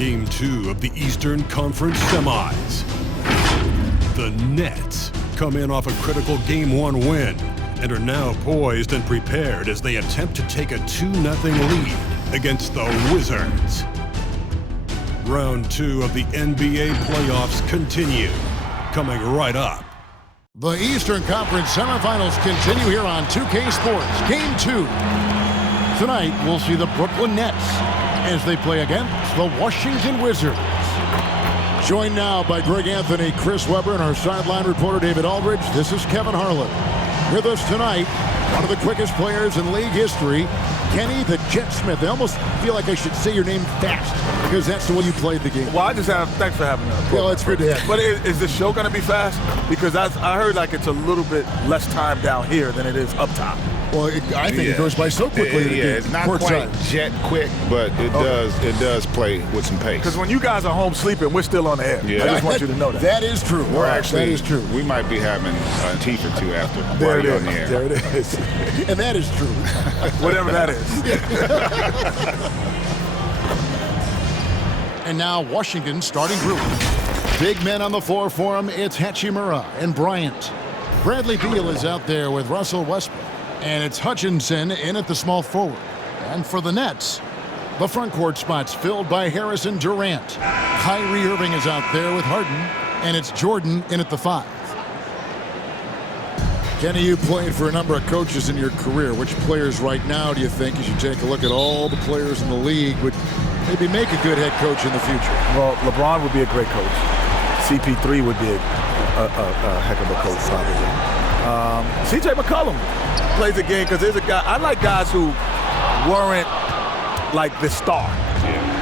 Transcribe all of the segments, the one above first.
Game 2 of the Eastern Conference Semis. The Nets come in off a critical Game 1 win and are now poised and prepared as they attempt to take a 2-0 lead against the Wizards. Round 2 of the NBA playoffs continue, coming right up. The Eastern Conference Semifinals continue here on 2K Sports. Game 2. Tonight, we'll see the Brooklyn Nets as they play against the Washington Wizards. Joined now by Greg Anthony, Chris Webber, and our sideline reporter David Aldridge. This is Kevin Harlan. With us tonight, one of the quickest players in league history, Kenny the Jet Smith. I almost feel like I should say your name fast because that's the way you played the game. Well, thanks for having me. Well, it's good to have you. But is the show going to be fast? Because I heard like it's a little bit less time down here than it is up top. Well, I think it goes by so quickly. It's not quite jet quick, but it does play with some pace. Because when you guys are home sleeping, we're still on the air. I just want you to know that. That is true. That is true. We might be having a teeth or two after. There it is. On the air. There it is. And that is true. Whatever that is. And now Washington starting group. Big men on the floor for him. It's Hachimura and Bryant. Bradley Beal is out there with Russell Westbrook. And it's Hutchinson in at the small forward. And for the Nets, the front court spots filled by Harrison Durant. Kyrie Irving is out there with Harden. And it's Jordan in at the 5. Kenny, you played for a number of coaches in your career. Which players right now do you think, as you take a look at all the players in the league, would maybe make a good head coach in the future? Well, LeBron would be a great coach. CP3 would be a heck of a coach, probably. CJ McCollum plays a game because there's a guy. I like guys who weren't like the star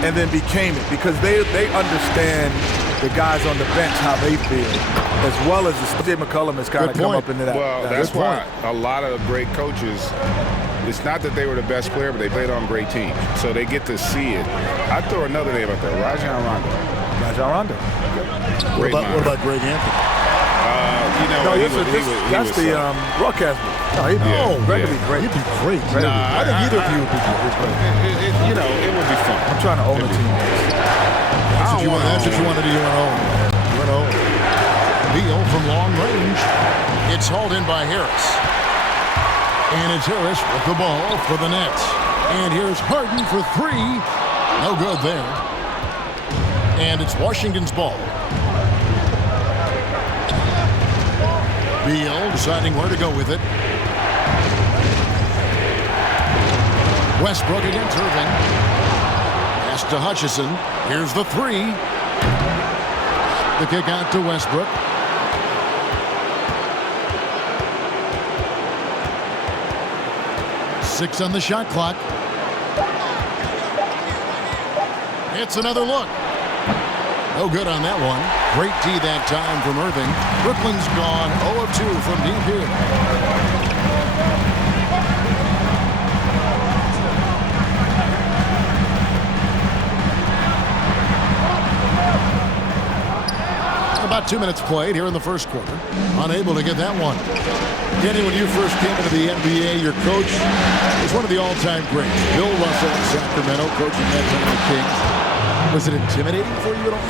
and then became it because they understand the guys on the bench, how they feel, as well as CJ McCollum has kind of come up into that. Well, that's why a lot of great coaches, it's not that they were the best player, but they played on great teams. So they get to see it. I'd throw another name out there, Rajon Rondo. What about Greg Anthony? That's the broadcast. Greg would be great. He'd be great. I think either of you would be great. It would be fun. I'm trying to own the team. That's what you want to do. You want to own. Beal from long range. It's hauled in by Harris. And it's Harris with the ball for the Nets. And here's Harden for 3. No good there. And it's Washington's ball. Beal deciding where to go with it. Westbrook against Irving. Pass to Hutchison. Here's the 3. The kick out to Westbrook. Six on the shot clock. It's another look. No good on that one. Great D that time from Irving. Brooklyn's gone 0 of 2 from deep here. About 2 minutes played here in the first quarter. Unable to get that one. Kenny, when you first came into the NBA, your coach was one of the all-time greats. Bill Russell in Sacramento, coaching that time of the Kings. Was it intimidating for you at all?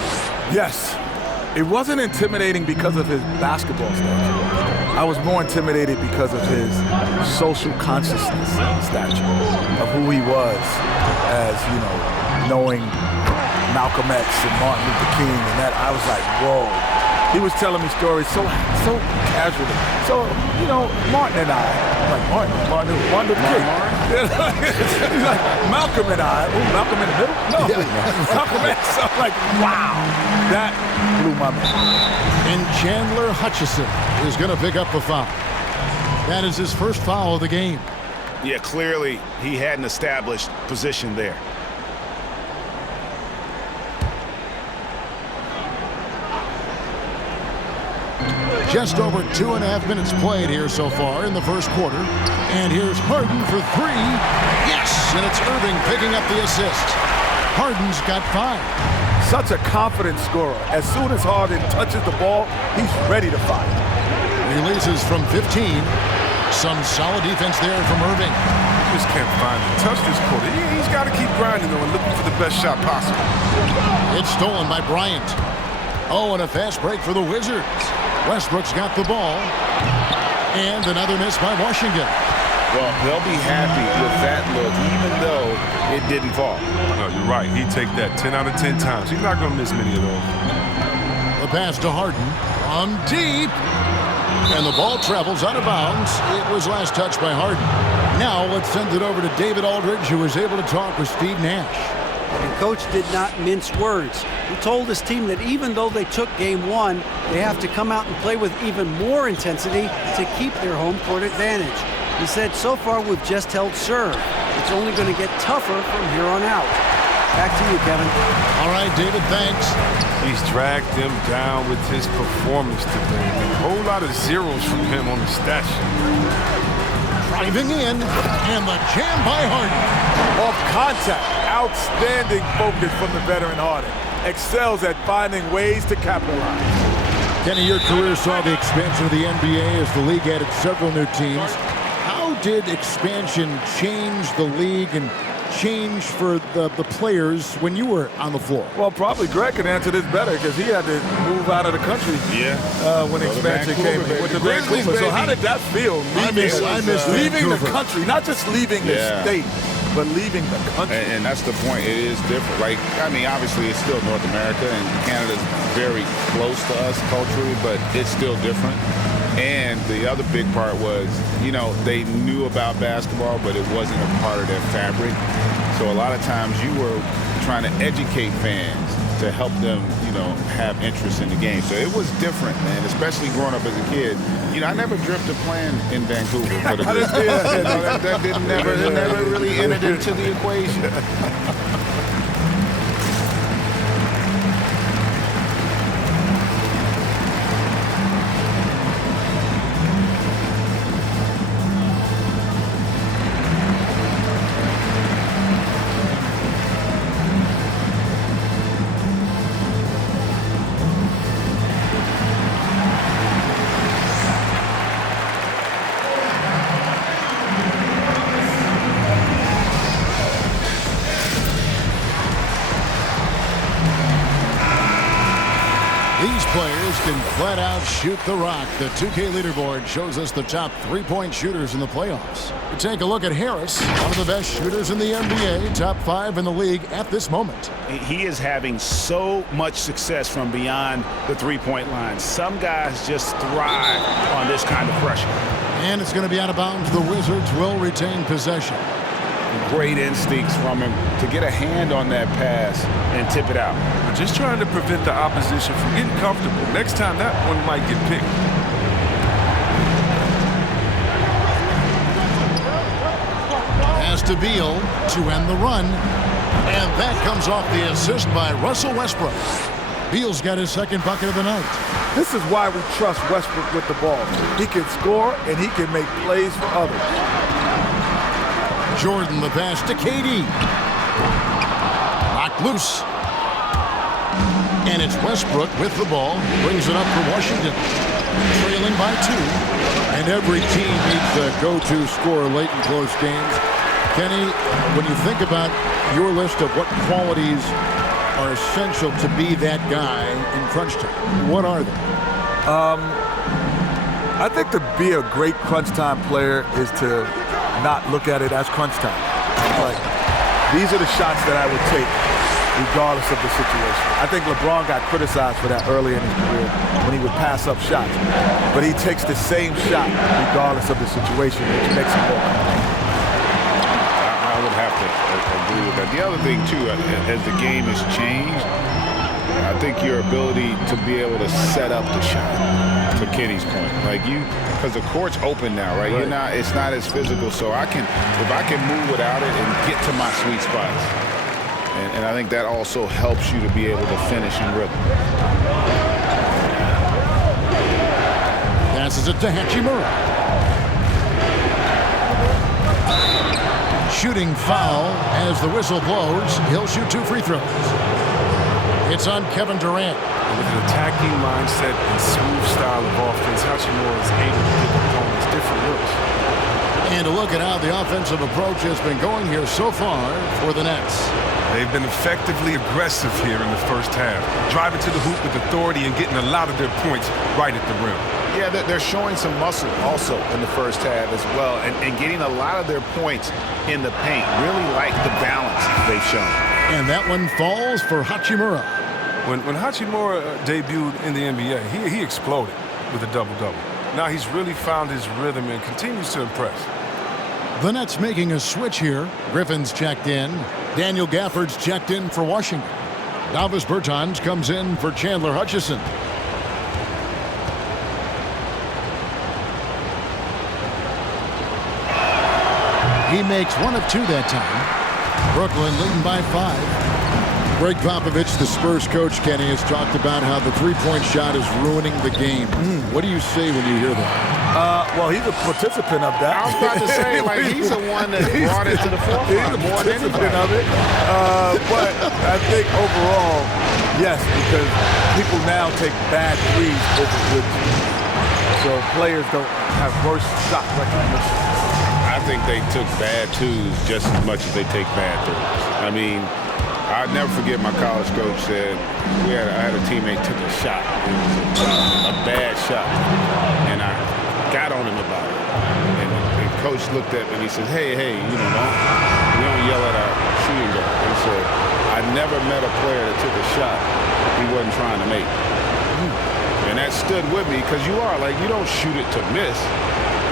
Yes. It wasn't intimidating because of his basketball stature. I was more intimidated because of his social consciousness stature, of who he was as, knowing Malcolm X and Martin Luther King and that. I was like, whoa. He was telling me stories so casually. So, Martin and I, Martin Luther King. He's like, Malcolm and I. Ooh, Malcolm in the middle? No. Yeah. Malcolm X. I'm like, wow. That blew my mind. And Chandler Hutchison is going to pick up the foul. That is his first foul of the game. Yeah, clearly he had an established position there. Just over 2.5 minutes played here so far in the first quarter. And here's Harden for 3. Yes, and it's Irving picking up the assist. Harden's got 5. Such a confident scorer. As soon as Harden touches the ball, he's ready to fire. Releases from 15. Some solid defense there from Irving. He just can't find it. Touch this quarter. He's got to keep grinding, though, and looking for the best shot possible. It's stolen by Bryant. Oh, and a fast break for the Wizards. Westbrook's got the ball. And another miss by Washington. Well, they'll be happy with that look, even though it didn't fall. No, you're right. He'd take that 10 out of 10 times. He's not going to miss many of those. The pass to Harden. On deep. And the ball travels out of bounds. It was last touched by Harden. Now let's send it over to David Aldridge, who was able to talk with Steve Nash. And Coach did not mince words. He told his team that even though they took game one, they have to come out and play with even more intensity to keep their home court advantage. He said, so far we've just held serve. It's only going to get tougher from here on out. Back to you, Kevin. All right, David, thanks. He's dragged them down with his performance today. A whole lot of zeros from him on the stat sheet. Driving in, and the jam by Harden. Off contact, outstanding focus from the veteran Harden. Excels at finding ways to capitalize. Kenny, your career saw the expansion of the NBA as the league added several new teams. How did expansion change the league and change for the players when you were on the floor? Well, probably Greg can answer this better because he had to move out of the country when expansion came in with the Grizzlies. So how did that feel? I miss leaving the Vancouver. country, not just leaving the state, but leaving the country. And that's the point. It is different. Like, I mean, obviously it's still North America, and Canada's very close to us culturally, but it's still different. And the other big part was, you know, they knew about basketball, but it wasn't a part of their fabric. So a lot of times you were trying to educate fans to help them, you know, have interest in the game. So it was different, man, especially growing up as a kid. You know, I never dreamt of playing in Vancouver for the Grizzlies. You know, that never really entered into the equation. These players can flat out shoot the rock. The 2K leaderboard shows us the top three-point shooters in the playoffs. We take a look at Harris, one of the best shooters in the NBA, top 5 in the league at this moment. He is having so much success from beyond the three-point line. Some guys just thrive on this kind of pressure. And it's going to be out of bounds. The Wizards will retain possession. Great instincts from him to get a hand on that pass and tip it out. Just trying to prevent the opposition from getting comfortable. Next time, that one might get picked. Pass to Beal to end the run. And that comes off the assist by Russell Westbrook. Beal's got his second bucket of the night. This is why we trust Westbrook with the ball. He can score and he can make plays for others. Jordan, the pass to KD. Knocked loose. And it's Westbrook with the ball. Brings it up for Washington. Trailing by 2. And every team needs a go-to scorer late in close games. Kenny, when you think about your list of what qualities are essential to be that guy in crunch time, what are they? I think to be a great crunch time player is to not look at it as crunch time. Like, these are the shots that I would take regardless of the situation. I think LeBron got criticized for that early in his career when he would pass up shots. But he takes the same shot regardless of the situation, which makes him more comfortable. I would have to agree with that. The other thing, too, as the game has changed, I think your ability to be able to set up the shot, to Kenny's point, like because the court's open now, right? It's not as physical, so if I can move without it and get to my sweet spots, and I think that also helps you to be able to finish in rhythm. Passes it to Hachimura. Shooting foul as the whistle blows. He'll shoot 2 free throws. It's on Kevin Durant. With an attacking mindset and smooth style of offense, Hachimura is able to give opponents different looks. And to look at how the offensive approach has been going here so far for the Nets. They've been effectively aggressive here in the first half, driving to the hoop with authority and getting a lot of their points right at the rim. Yeah, they're showing some muscle also in the first half as well, and getting a lot of their points in the paint. Really like the balance they've shown. And that one falls for Hachimura. When Hachimura debuted in the NBA, he exploded with a double-double. Now he's really found his rhythm and continues to impress. The Nets making a switch here. Griffin's checked in. Daniel Gafford's checked in for Washington. Davis Bertans comes in for Chandler Hutchison. He makes 1 of 2 that time. Brooklyn leading by 5. Greg Popovich, the Spurs coach, Kenny, has talked about how the three-point shot is ruining the game. What do you say when you hear that? Well, he's a participant of that. I was about to say, like, he's the one that brought it to the forefront. He's a participant of it. But I think overall, yes, because people now take bad threes over good threes. So players don't have worse shot recognition. I think they took bad twos just as much as they take bad threes. I mean, I'll never forget my college coach said I had a teammate took a shot. It was a bad shot. And I got on him about it. And the coach looked at me and he said, hey, we don't yell at our shooting guard. He said, I never met a player that took a shot he wasn't trying to make. And that stood with me because you don't shoot it to miss,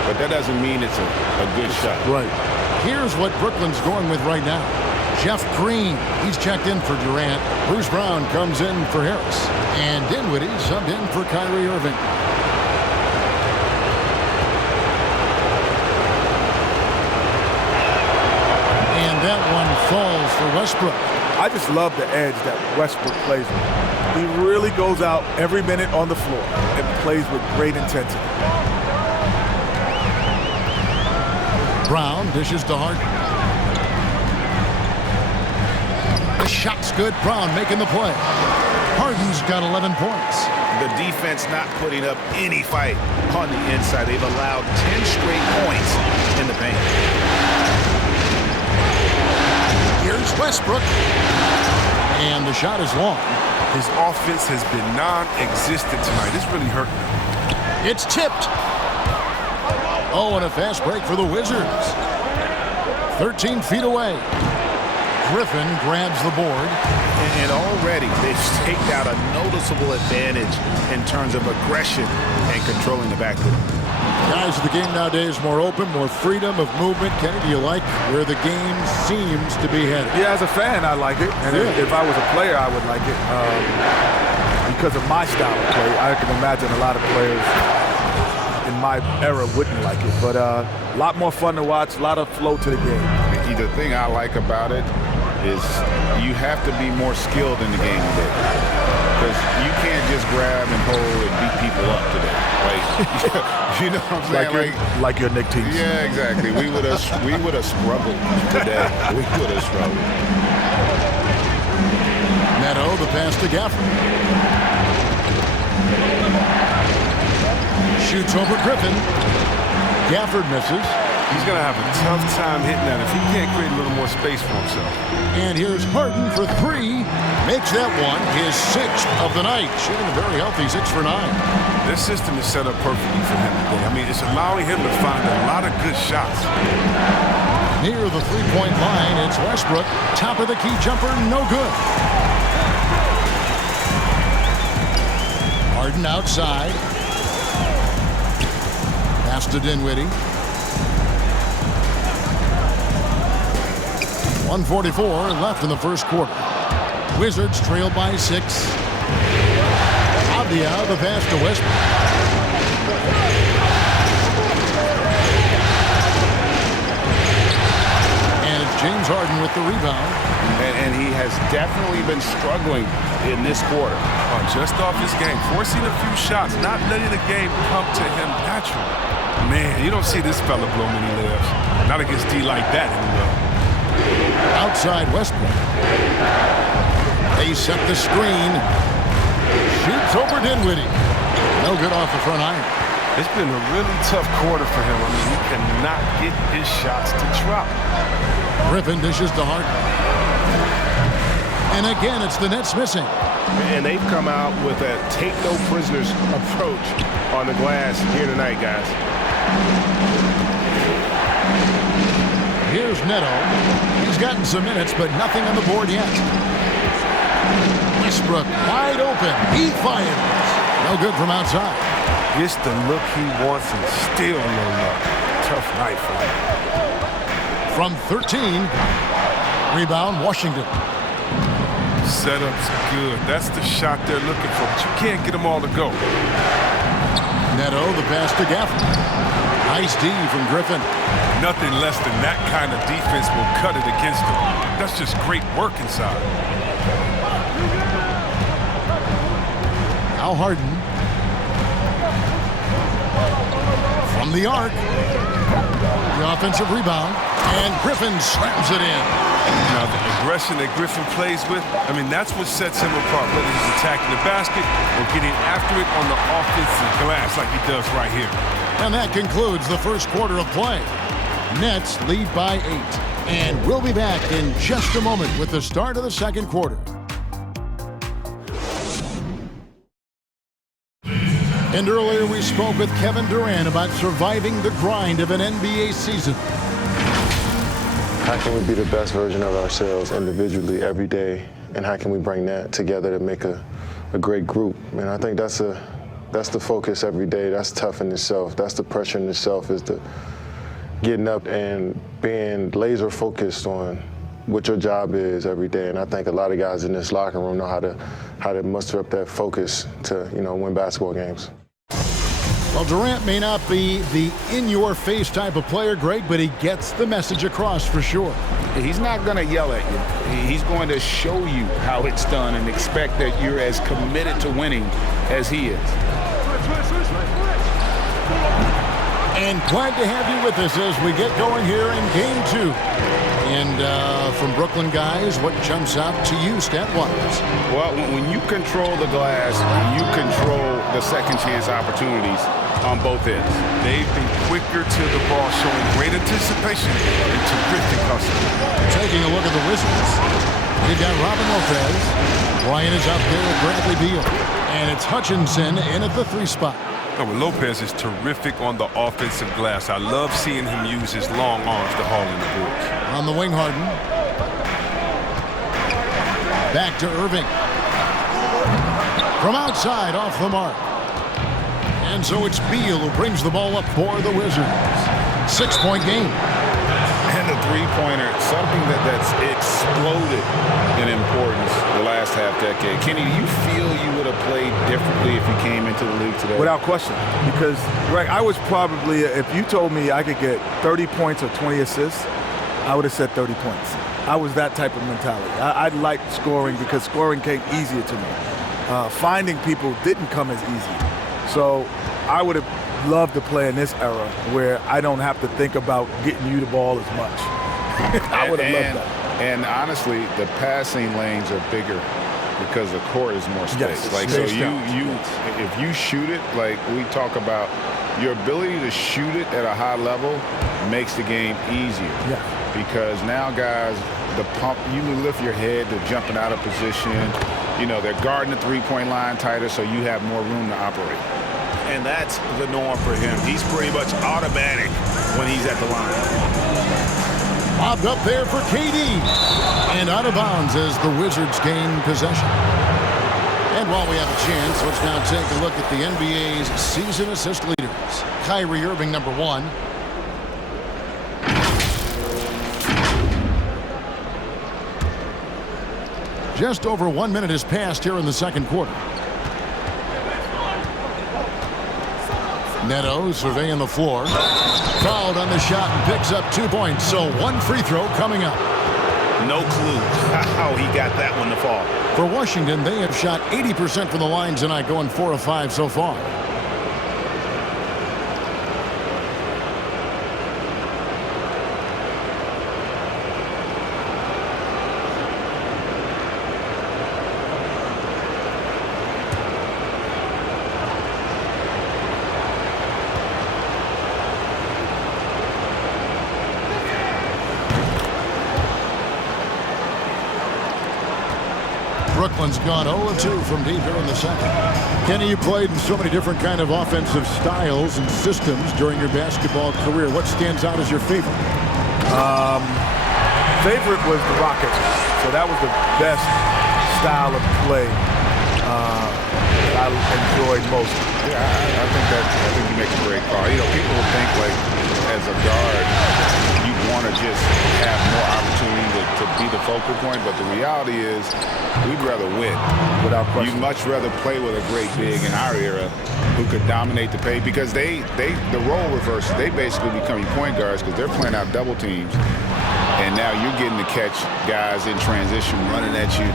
but that doesn't mean it's a good shot. Right. Here's what Brooklyn's going with right now. Jeff Green, he's checked in for Durant. Bruce Brown comes in for Harris. And Dinwiddie subbed in for Kyrie Irving. And that one falls for Westbrook. I just love the edge that Westbrook plays with. He really goes out every minute on the floor and plays with great intensity. Brown dishes to Harden. The shot's good. Brown making the play. Harden's got 11 points. The defense not putting up any fight on the inside. They've allowed 10 straight points in the paint. Here's Westbrook. And the shot is long. His offense has been non-existent tonight. It's really hurting him. It's tipped. Oh, and a fast break for the Wizards. 13 feet away. Griffin grabs the board. And already they've staked out a noticeable advantage in terms of aggression and controlling the backcourt. Guys, the game nowadays more open, more freedom of movement. Kenny, do you like where the game seems to be headed? Yeah, as a fan, I like it. And if I was a player, I would like it. Because of my style of play, I can imagine a lot of players in my era wouldn't like it. But a lot more fun to watch, a lot of flow to the game. The thing I like about it is you have to be more skilled in the game today. Because you can't just grab and hold and beat people up today. Like, you know what I'm saying? Like your Nick teams. Yeah, exactly. We would have struggled today. We would have struggled. Neto, the pass to Gafford. Shoots over Griffin. Gafford misses. He's going to have a tough time hitting that if he can't create a little more space for himself. And here's Harden for 3. Makes that one his 6th of the night. Shooting a very healthy 6 for 9. This system is set up perfectly for him today. I mean, it's allowing him to find a lot of good shots. Near the three-point line, it's Westbrook. Top of the key jumper, no good. Harden outside. Pass to Dinwiddie. 1:44 left in the first quarter. Wizards trail by 6. Avdia, the pass to Westbrook. And it's James Harden with the rebound. And he has definitely been struggling in this quarter. Just off his game, forcing a few shots, not letting the game come to him naturally. Man, you don't see this fella blow many layups. Not against D like that anyway. Outside Westbrook. They set the screen. Shoots over Dinwiddie. No good off the front iron. It's been a really tough quarter for him. I mean, he cannot get his shots to drop. Griffin dishes to Hart. And again, it's the Nets missing. And they've come out with a take-no-prisoners approach on the glass here tonight, guys. Here's Neto. He's gotten some minutes, but nothing on the board yet. Westbrook wide open. He fires. No good from outside. Gets the look he wants and still no luck. Tough night for him. From 13. Rebound, Washington. Setup's good. That's the shot they're looking for, but you can't get them all to go. Neto, the pass to Gaffney. Nice D from Griffin. Nothing less than that kind of defense will cut it against them. That's just great work inside. Now Harden. From the arc. The offensive rebound. And Griffin slams it in. Now, the aggression that Griffin plays with, I mean, that's what sets him apart, whether he's attacking the basket or getting after it on the offensive glass like he does right here. And that concludes the first quarter of play. Nets lead by 8. And we'll be back in just a moment with the start of the second quarter. And earlier we spoke with Kevin Durant about surviving the grind of an NBA season. How can we be the best version of ourselves individually every day, and how can we bring that together to make a great group? And I think that's the focus every day. That's tough in itself. That's the pressure in itself, is the getting up and being laser focused on what your job is every day. And I think a lot of guys in this locker room know how to muster up that focus to, win basketball games. Well, Durant may not be the in-your-face type of player, Greg, but he gets the message across for sure. He's not going to yell at you. He's going to show you how it's done and expect that you're as committed to winning as he is. And glad to have you with us as we get going here in Game 2. And from Brooklyn guys, what jumps out to you stat-wise? Well, when you control the glass, you control the second chance opportunities on both ends. They've been quicker to the ball, showing great anticipation and terrific hustle. Taking a look at the Wizards. They've got Robin Lopez. Bryant is out there with Bradley Beal. And it's Hutchinson in at the 3 spot. Lopez is terrific on the offensive glass. I love seeing him use his long arms to haul in the boards. On the wing, Harden. Back to Irving. From outside, off the mark. And so it's Beal who brings the ball up for the Wizards. 6-point game. And the three-pointer, something that's exploded in importance the last half-decade. Kenny, do you feel you would have played differently if you came into the league today? Without question. Because, Greg, I was probably, if you told me I could get 30 points or 20 assists, I would have said 30 points. I was that type of mentality. I liked scoring because scoring came easier to me. Finding people didn't come as easy. So I would have loved to play in this era where I don't have to think about getting you the ball as much. I would have loved that. And honestly, the passing lanes are bigger because the court is more space. Yes, like space so, if you shoot it, like we talk about, your ability to shoot it at a high level makes the game easier. Yeah. Because now guys, the pump, you lift your head, they're jumping out of position. They're guarding the three-point line tighter, so you have more room to operate. And that's the norm for him. He's pretty much automatic when he's at the line. Lobbed up there for KD. And out of bounds as the Wizards gain possession. And while we have a chance, let's now take a look at the NBA's season assist leaders. Kyrie Irving, number 1. Just over 1 minute has passed here in the second quarter. Neto surveying the floor. Fouled on the shot and picks up 2 points. So 1 free throw coming up. No clue how he got that one to fall. For Washington, they have shot 80% from the line tonight, going 4 of 5 so far. Brooklyn's gone 0-2 from deep here in the second. Kenny, you played in so many different kind of offensive styles and systems during your basketball career. What stands out as your favorite? Favorite was the Rockets. So that was the best style of play that I enjoyed most. Yeah, I think you make a great call. You know, people would think like as a guard, you want to just have more opportunity to be the focal point, but the reality is we'd rather win. Without question. You'd much rather play with a great big in our era who could dominate the paint because the role reverses. They basically become your point guards because they're playing out double teams. And now you're getting to catch guys in transition running at you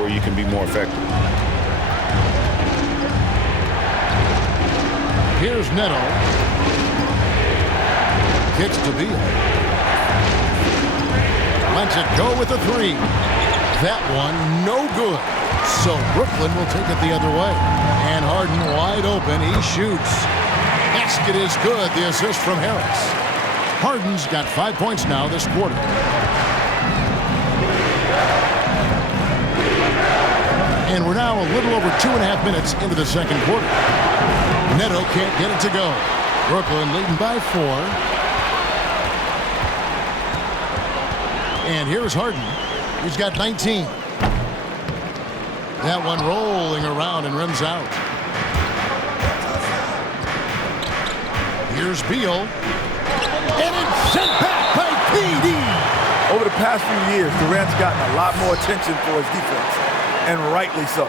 where you can be more effective. Here's Neto. Kicks to Beal. Lets it go with a three. That one no good. So Brooklyn will take it the other way. And Harden wide open. He shoots. Basket is good. The assist from Harris. Harden's got 5 points now this quarter. And we're now a little over 2.5 minutes into the second quarter. Neto can't get it to go. Brooklyn leading by 4. And here's Harden. He's got 19. That one rolling around and rims out. Here's Beal. And it's sent back by KD. Over the past few years, Durant's gotten a lot more attention for his defense, and rightly so.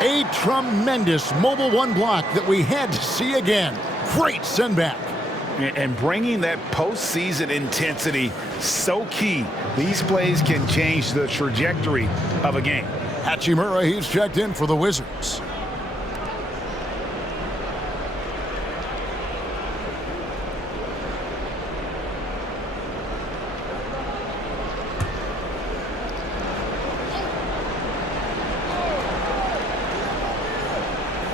A tremendous mobile one block that we had to see again. Great send back. And bringing that postseason intensity, so key. These plays can change the trajectory of a game. Hachimura, he's checked in for the Wizards.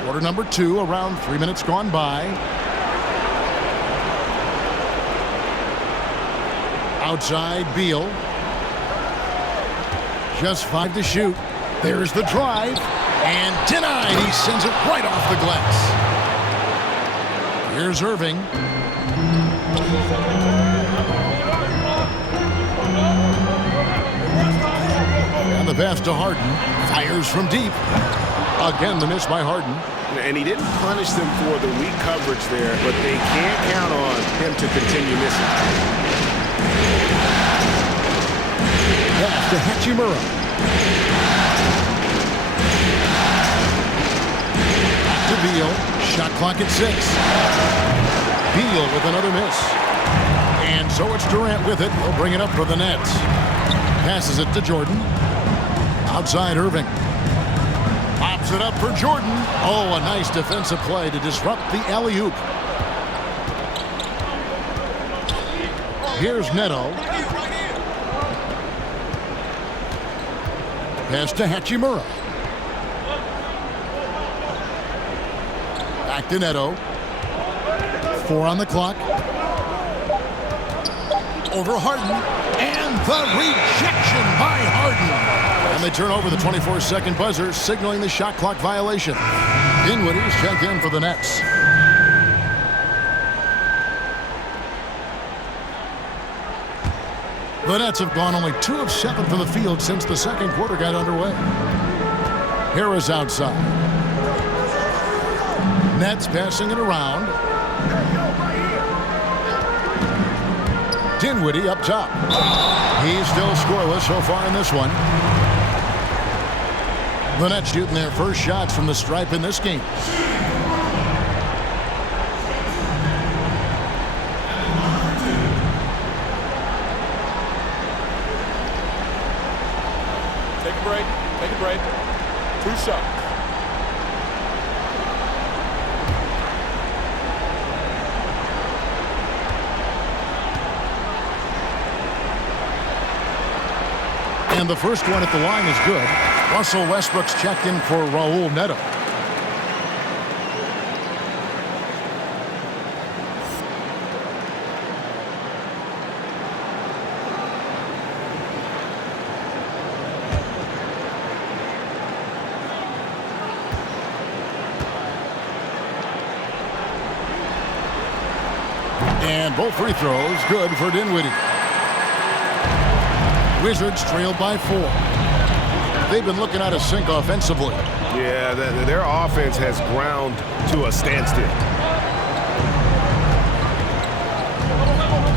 Quarter number 2, around 3 minutes gone by. Outside, Beal. Just 5 to shoot. There's the drive. And denied. He sends it right off the glass. Here's Irving. And the pass to Harden. Fires from deep. Again, the miss by Harden. And he didn't punish them for the weak coverage there, but they can't count on him to continue missing. Pass to Hachimura. Back to Beal. Shot clock at 6. Beal with another miss. And so it's Durant with it. He'll bring it up for the Nets. Passes it to Jordan. Outside Irving. Pops it up for Jordan. Oh, a nice defensive play to disrupt the alley-oop. Here's Neto. Pass to Hachimura. Back to Neto. 4 on the clock. Over Harden. And the rejection by Harden. And they turn over the 24-second buzzer, signaling the shot clock violation. Dinwiddie's checked in for the Nets. The Nets have gone only 2 of 7 from the field since the second quarter got underway. Harris outside. Nets passing it around. Dinwiddie up top. He's still scoreless so far in this one. The Nets shooting their first shots from the stripe in this game. Take a break. Take a break. 2 shots. And the first one at the line is good. Russell Westbrook's checked in for Raul Neto. And both free throws good for Dinwiddie. Wizards trail by 4. They've been looking out of sync offensively. Yeah, their offense has ground to a standstill.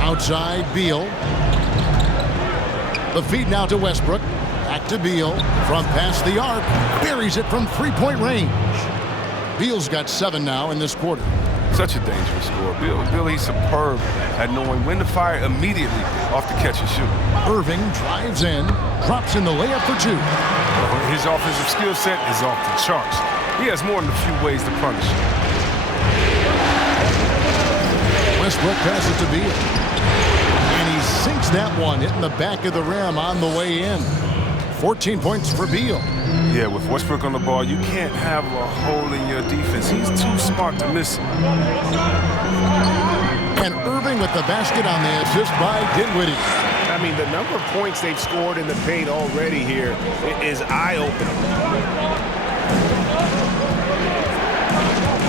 Outside, Beal. The feed now to Westbrook. Back to Beal. From past the arc. Buries it from three-point range. Beal's got 7 now in this quarter. Such a dangerous scorer. Bill, he's superb at knowing when to fire immediately off the catch and shoot. Irving drives in. Drops in the layup for 2. His offensive skill set is off the charts. He has more than a few ways to punish. Westbrook passes to Beal. And he sinks that one, hitting the back of the rim on the way in. 14 points for Beal. Yeah, with Westbrook on the ball, you can't have a hole in your defense. He's too smart to miss it. And Irving with the basket on the assist by Dinwiddie. I mean, the number of points they've scored in the paint already here is eye-opening.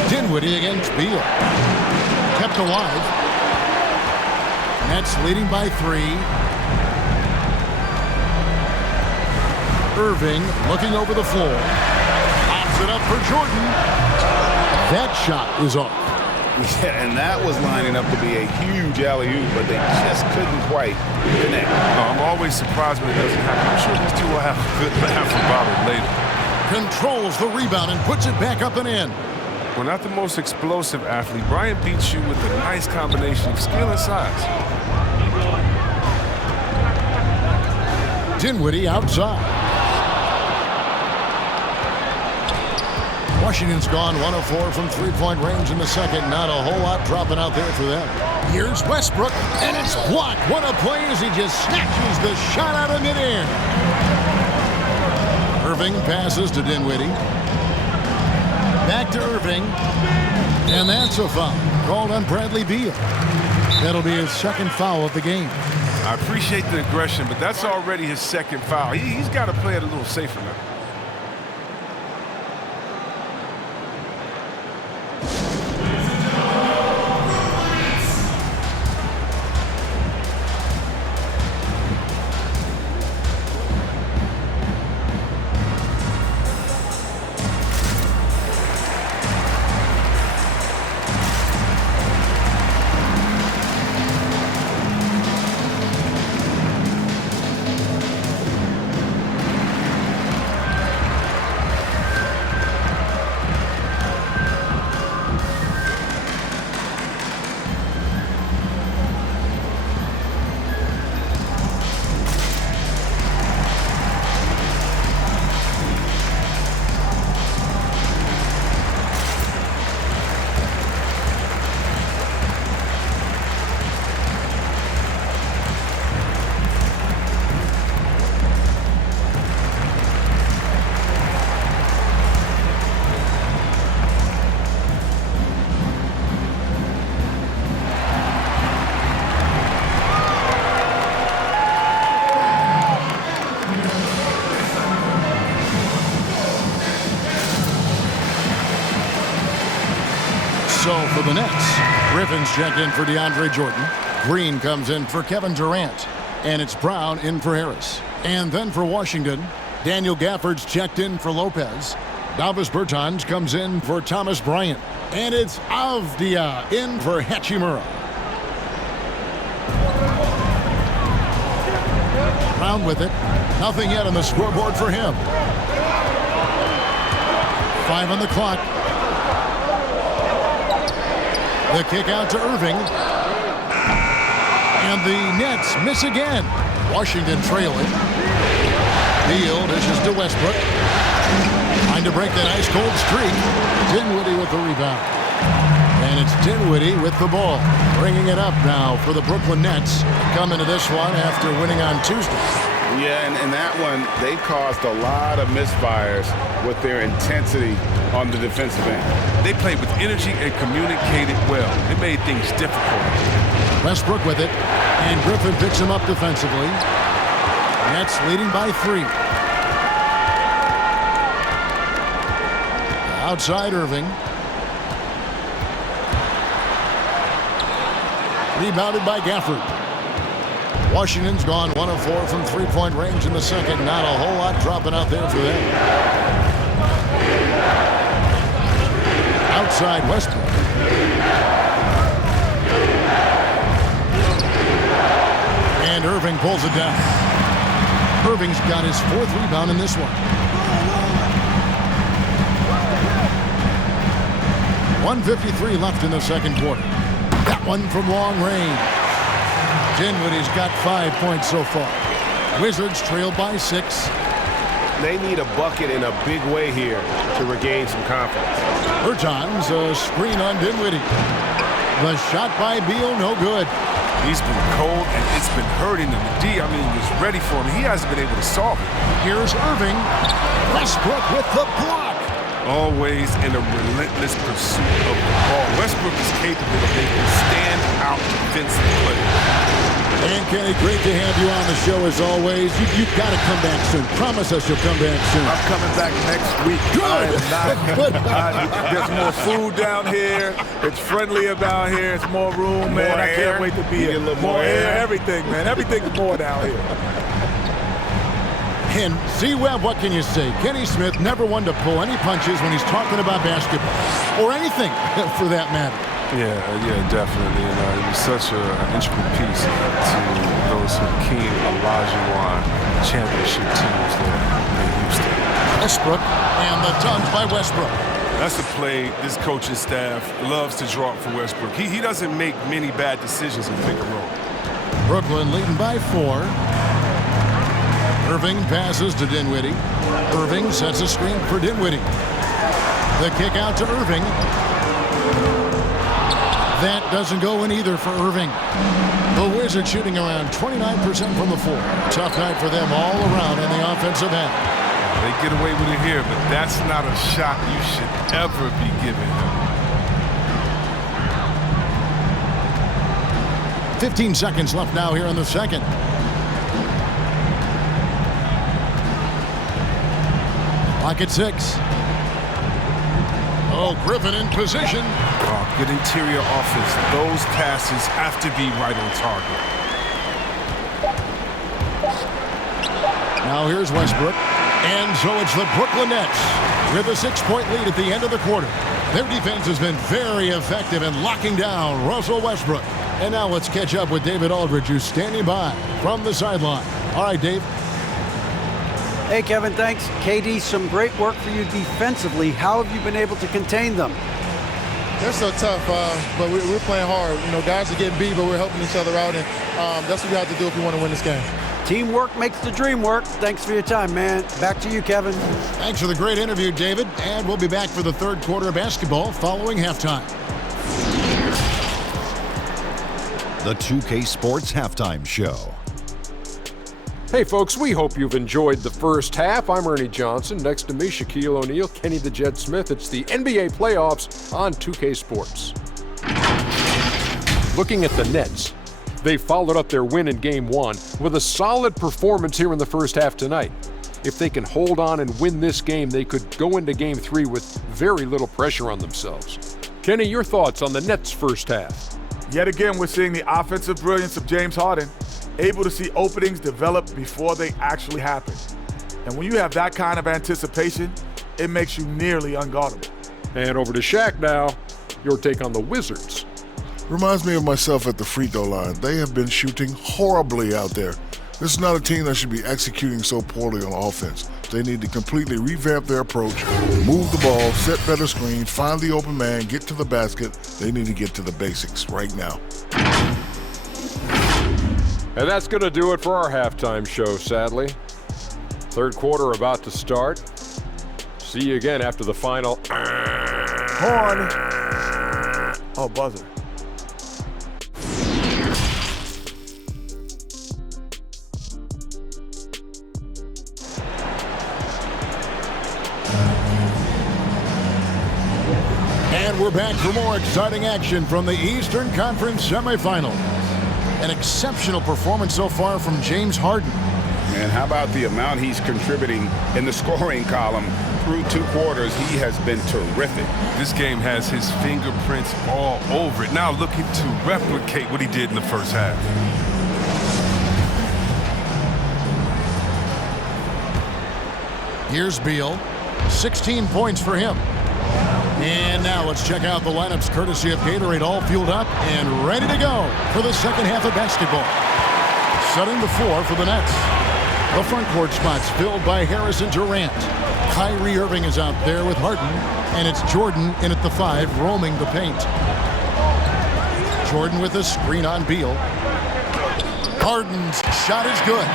Dinwiddie against Beal. Kept alive. Nets leading by 3. Irving looking over the floor. Pops it up for Jordan. That shot is off. Yeah, and that was lining up to be a huge alley-oop, but they just couldn't quite connect. I'm always surprised when it doesn't happen. I'm sure these two will have a good laugh about it later. Controls the rebound and puts it back up and in. We're not the most explosive athlete. Brian beats you with a nice combination of skill and size. Dinwiddie outside. Washington's gone 1 of 4 from three-point range in the second. Not a whole lot dropping out there for them. Here's Westbrook, and it's blocked. What a play as he just snatches the shot out of midair. Irving passes to Dinwiddie. Back to Irving. And that's a foul called on Bradley Beal. That'll be his second foul of the game. I appreciate the aggression, but that's already his second foul. He's got to play it a little safer now. So for the Nets, Griffin's checked in for DeAndre Jordan. Green comes in for Kevin Durant. And it's Brown in for Harris. And then for Washington, Daniel Gafford's checked in for Lopez. Davis Bertans comes in for Thomas Bryant. And it's Avdia in for Hachimura. Brown with it. Nothing yet on the scoreboard for him. 5 on the clock. The kick out to Irving. And the Nets miss again. Washington trailing. Beal dishes to Westbrook. Trying to break that ice-cold streak. Dinwiddie with the rebound. And it's Dinwiddie with the ball. Bringing it up now for the Brooklyn Nets. Coming to this one after winning on Tuesday. Yeah, and that one, they caused a lot of misfires with their intensity on the defensive end. They played with energy and communicated well. It made things difficult. Westbrook with it. And Griffin picks him up defensively. Nets leading by 3. Outside Irving. Rebounded by Gafford. Washington's gone 1 of 4 from three-point range in the second. Not a whole lot dropping out there for them. Outside Westbrook. And Irving pulls it down. Irving's got his 4th rebound in this one. 1:53 left in the second quarter. That one from long range. Dinwiddie's got 5 points so far. Wizards trail by 6. They need a bucket in a big way here to regain some confidence. Bertans, a screen on Dinwiddie. The shot by Beal, no good. He's been cold, and it's been hurting him. D, was ready for him. He hasn't been able to solve it. Here's Irving. Westbrook with the block. Always in a relentless pursuit of the ball. Westbrook is capable of making stand-out defensive plays. And Kenny, great to have you on the show as always. You've got to come back soon. Promise us you'll come back soon. I'm coming back next week. Good. There's more food down here. It's friendly about here. It's more room, man. I can't wait to be here. More air, everything, man. Everything's more down here. And Z-Web, what can you say? Kenny Smith never one to pull any punches when he's talking about basketball. Or anything, for that matter. Yeah, definitely. He was such an integral piece to those Hakeem Olajuwon championship teams there in Houston. Westbrook, and the dunk by Westbrook. That's a play this coaching staff loves to draw up for Westbrook. He doesn't make many bad decisions in pick and roll. Brooklyn leading by 4. Irving passes to Dinwiddie. Irving sets a screen for Dinwiddie. The kick out to Irving. That doesn't go in either for Irving. The Wizards shooting around 29% from the floor. Tough night for them all around in the offensive end. They get away with it here, but that's not a shot you should ever be giving them. 15 seconds left now here in the second. Clock at 6. Oh, Griffin in position. Oh, good interior offense. Those passes have to be right on target. Now here's Westbrook. And so it's the Brooklyn Nets with a 6-point lead at the end of the quarter. Their defense has been very effective in locking down Russell Westbrook. And now let's catch up with David Aldridge, who's standing by from the sideline. All right, Dave. Hey, Kevin, thanks. KD, some great work for you defensively. How have you been able to contain them? They're so tough, but we're playing hard. Guys are getting beat, but we're helping each other out, and that's what we have to do if we want to win this game. Teamwork makes the dream work. Thanks for your time, man. Back to you, Kevin. Thanks for the great interview, David. And we'll be back for the third quarter of basketball following halftime. The 2K Sports Halftime Show. Hey folks, we hope you've enjoyed the first half. I'm Ernie Johnson. Next to me, Shaquille O'Neal, Kenny the Jet Smith. It's the NBA playoffs on 2K Sports. Looking at the Nets, they followed up their win in Game 1 with a solid performance here in the first half tonight. If they can hold on and win this game, they could go into Game 3 with very little pressure on themselves. Kenny, your thoughts on the Nets' first half? Yet again, we're seeing the offensive brilliance of James Harden, able to see openings develop before they actually happen. And when you have that kind of anticipation, it makes you nearly unguardable. And over to Shaq now. Your take on the Wizards. Reminds me of myself at the free throw line. They have been shooting horribly out there. This is not a team that should be executing so poorly on offense. They need to completely revamp their approach, move the ball, set better screens, find the open man, get to the basket. They need to get to the basics right now. And that's going to do it for our halftime show, sadly. Third quarter about to start. See you again after the final. Horn. Oh, buzzer. And we're back for more exciting action from the Eastern Conference Semifinals. An exceptional performance so far from James Harden. Man, how about the amount he's contributing in the scoring column through 2 quarters, he has been terrific. This game has his fingerprints all over it. Now looking to replicate what he did in the first half. Here's Beal. 16 points for him. And now let's check out the lineups courtesy of Gatorade, all fueled up and ready to go for the second half of basketball. Setting the floor for the Nets. The front court spots filled by Harris and Durant. Kyrie Irving is out there with Harden, and it's Jordan in at the 5, roaming the paint. Jordan with a screen on Beal. Harden's shot is good.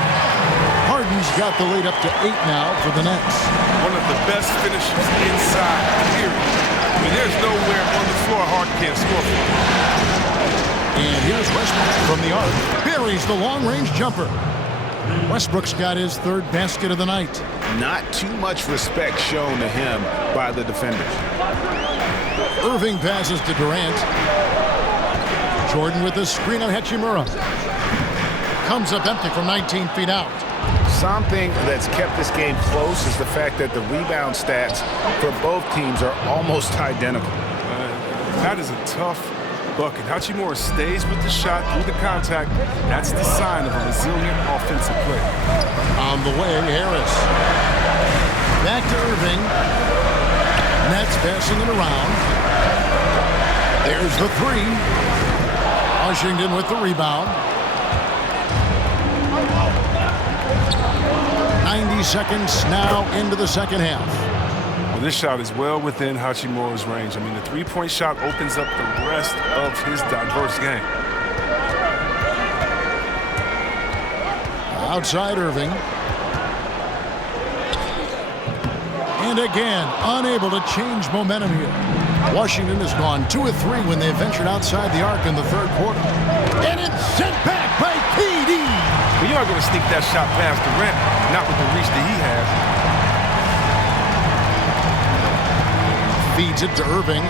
Harden's got the lead up to 8 now for the Nets. One of the best finishers inside, period. I mean, there's nowhere on the floor Harden can't score from. And here's Westbrook from the arc. Buries the long-range jumper. Westbrook's got his 3rd basket of the night. Not too much respect shown to him by the defenders. Irving passes to Durant. Jordan with the screen on Hachimura. Comes up empty from 19 feet out. Something that's kept this game close is the fact that the rebound stats for both teams are almost identical. That is a tough bucket. Hachimura stays with the shot through the contact. That's the sign of a resilient offensive play. On the way, Harris. Back to Irving. Nets passing it around. There's the 3. Washington with the rebound. 90 seconds now into the second half. Well, this shot is well within Hachimura's range. I mean, the 3-point shot opens up the rest of his diverse game. Outside Irving. And again, unable to change momentum here. Washington has gone 2 of 3 when they ventured outside the arc in the 3rd quarter. And it's sent back by KD. But you aren't going to sneak that shot past Durant, not with the reach that he has. Feeds it to Irving.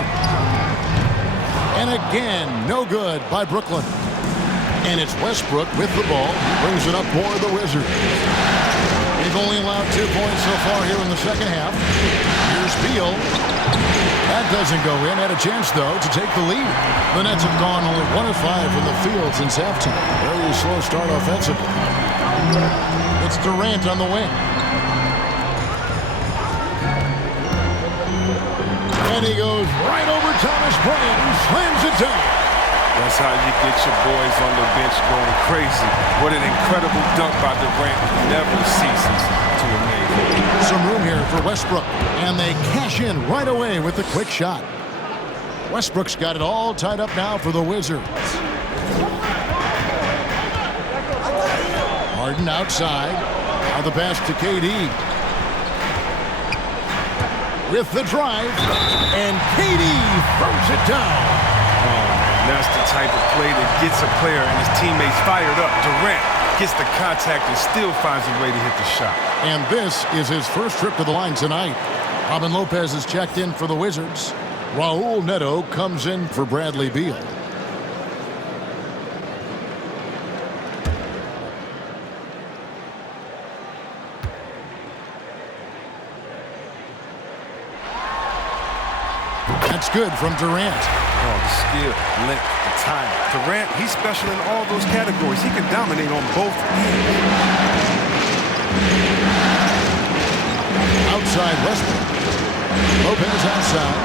And again, no good by Brooklyn. And it's Westbrook with the ball. He brings it up for the Wizards. They've only allowed 2 points so far here in the second half. Here's Beal. That doesn't go in. Had a chance, though, to take the lead. The Nets have gone only 1 of 5 from the field since halftime. Very slow start offensively. It's Durant on the wing. And he goes right over Thomas Bryant and slams it down. That's how you get your boys on the bench going crazy. What an incredible dunk by Durant. Never ceases to amaze. Some room here for Westbrook, and they cash in right away with the quick shot. Westbrook's got it all tied up now for the Wizards. Harden outside. Now the pass to KD. With the drive, and KD throws it down. That's the type of play that gets a player and his teammates fired up. Durant gets the contact and still finds a way to hit the shot. And this is his first trip to the line tonight. Robin Lopez is checked in for the Wizards. Raul Neto comes in for Bradley Beal. That's good from Durant. Oh, the skill, length, the time. Durant, he's special in all those categories. He can dominate on both ends. Outside Westbrook. Lopez outside.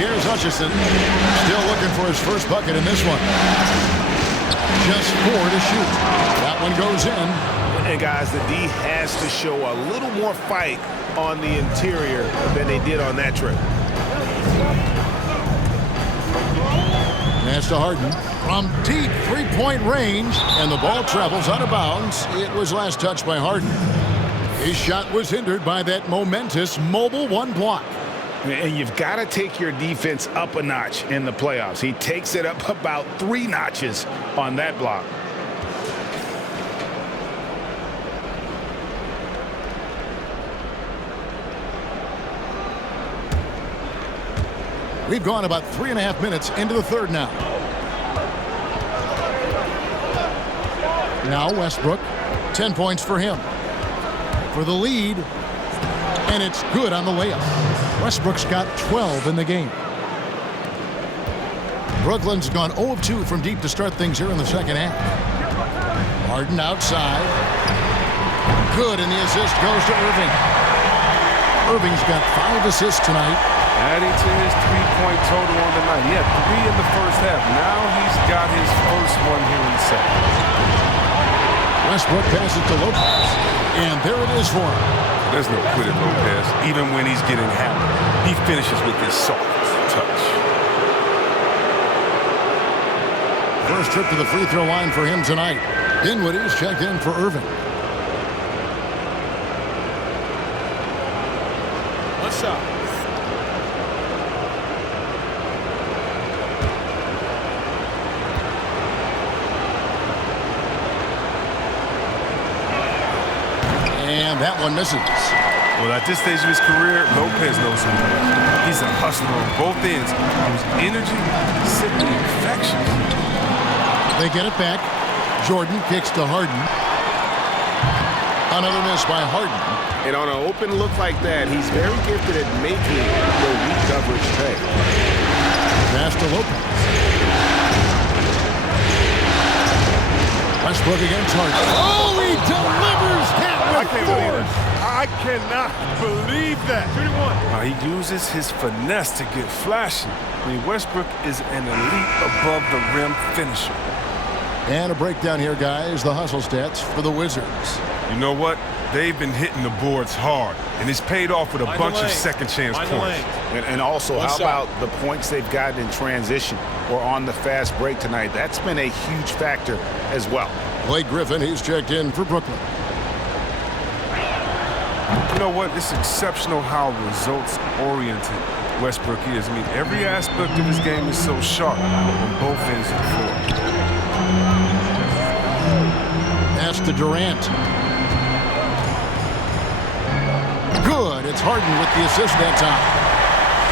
Here's Hutchison. Still looking for his first bucket in this one. Just 4 to shoot. That one goes in. And guys, the D has to show a little more fight on the interior than they did on that trip. Pass to Harden from deep 3-point range, and the ball travels out of bounds. It was last touched by Harden. His shot was hindered by that momentous mobile 1 block. And you've got to take your defense up a notch in the playoffs. He takes it up about 3 notches on that block. We've gone about 3.5 minutes into the third now. Now Westbrook, 10 points for him. for the lead. And it's good on the layup. Westbrook's got 12 in the game. Brooklyn's gone 0 of 2 from deep to start things here in the second half. Harden outside. Good, and the assist goes to Irving. Irving's got 5 assists tonight. Adding to his three-point total on the night. He had 3 in the first half. Now he's got his first one here in the second. Westbrook passes to Lopez. And there it is for him. There's no quitting Lopez. Even when he's getting hammered, he finishes with his soft touch. First trip to the free throw line for him tonight. Dinwiddie's checked in for Irving. One shot. And that one misses. Well, at this stage of his career, Lopez knows him. He's a hustler on both ends, whose energy is simply infectious. They get it back. Jordan kicks to Harden. Another miss by Harden. And on an open look like that, he's very gifted at making the weak coverage pay. Pass to Lopez. Westbrook against Harden. Oh, he delivers that with force. I cannot believe that. 31. He uses his finesse to get flashy. I mean, Westbrook is an elite above the rim finisher. And a breakdown here, guys. The hustle stats for the Wizards. You know what? They've been hitting the boards hard, and it's paid off with a bunch of second-chance points. And also, how about the points they've gotten in transition or on the fast break tonight? That's been a huge factor as well. Blake Griffin, he's checked in for Brooklyn. You know what? It's exceptional how results-oriented Westbrook is. I mean, every aspect of his game is so sharp on both ends of the floor. Pass to Durant. Good. It's Harden with the assist that time.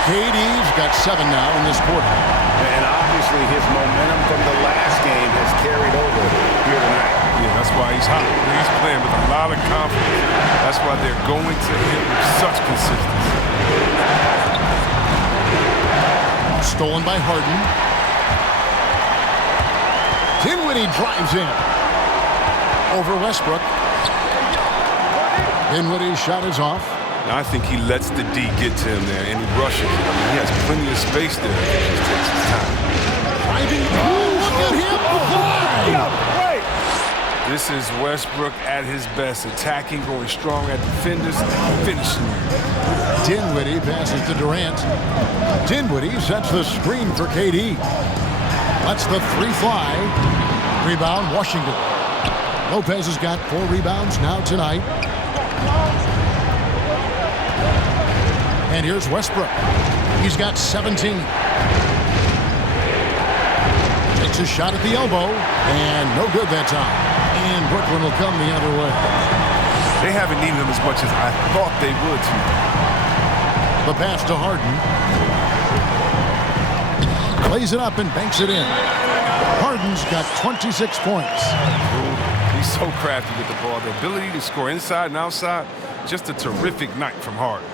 KD's got 7 now in this quarter. And obviously his momentum from the last game has carried over here tonight. Yeah, that's why he's hot. He's playing with a lot of confidence. That's why they're going to him with such consistency. Stolen by Harden. Dinwiddie drives in. Over Westbrook. Dinwiddie's shot is off. I think he lets the D get to him there, and he rushes. I mean, he has plenty of space there. He just takes his time. Driving. Look at him fly! This is Westbrook at his best, attacking, going strong at defenders, finishing. Dinwiddie passes to Durant. Dinwiddie sets the screen for KD. Lets the 3 fly. Rebound, Washington. Lopez has got 4 rebounds now tonight. And here's Westbrook. He's got 17. Takes a shot at the elbow, and no good that time. And Brooklyn will come the other way. They haven't needed him as much as I thought they would to. The pass to Harden. Plays it up and banks it in. Harden's got 26 points. He's so crafty with the ball. The ability to score inside and outside, just a terrific night from Harden.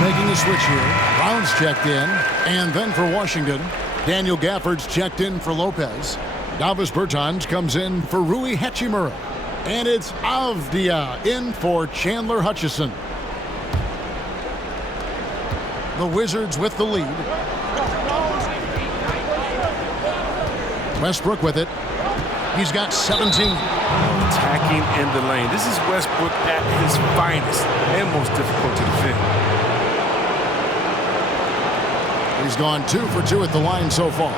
making a switch here. Brown's checked in. And then for Washington, Daniel Gafford's checked in for Lopez. Davis Bertans comes in for Rui Hachimura. And it's Avdia in for Chandler Hutchison. The Wizards with the lead. Westbrook with it. He's got 17. Attacking in the lane. This is Westbrook at his finest and most difficult to defend. He's gone 2 for 2 at the line so far.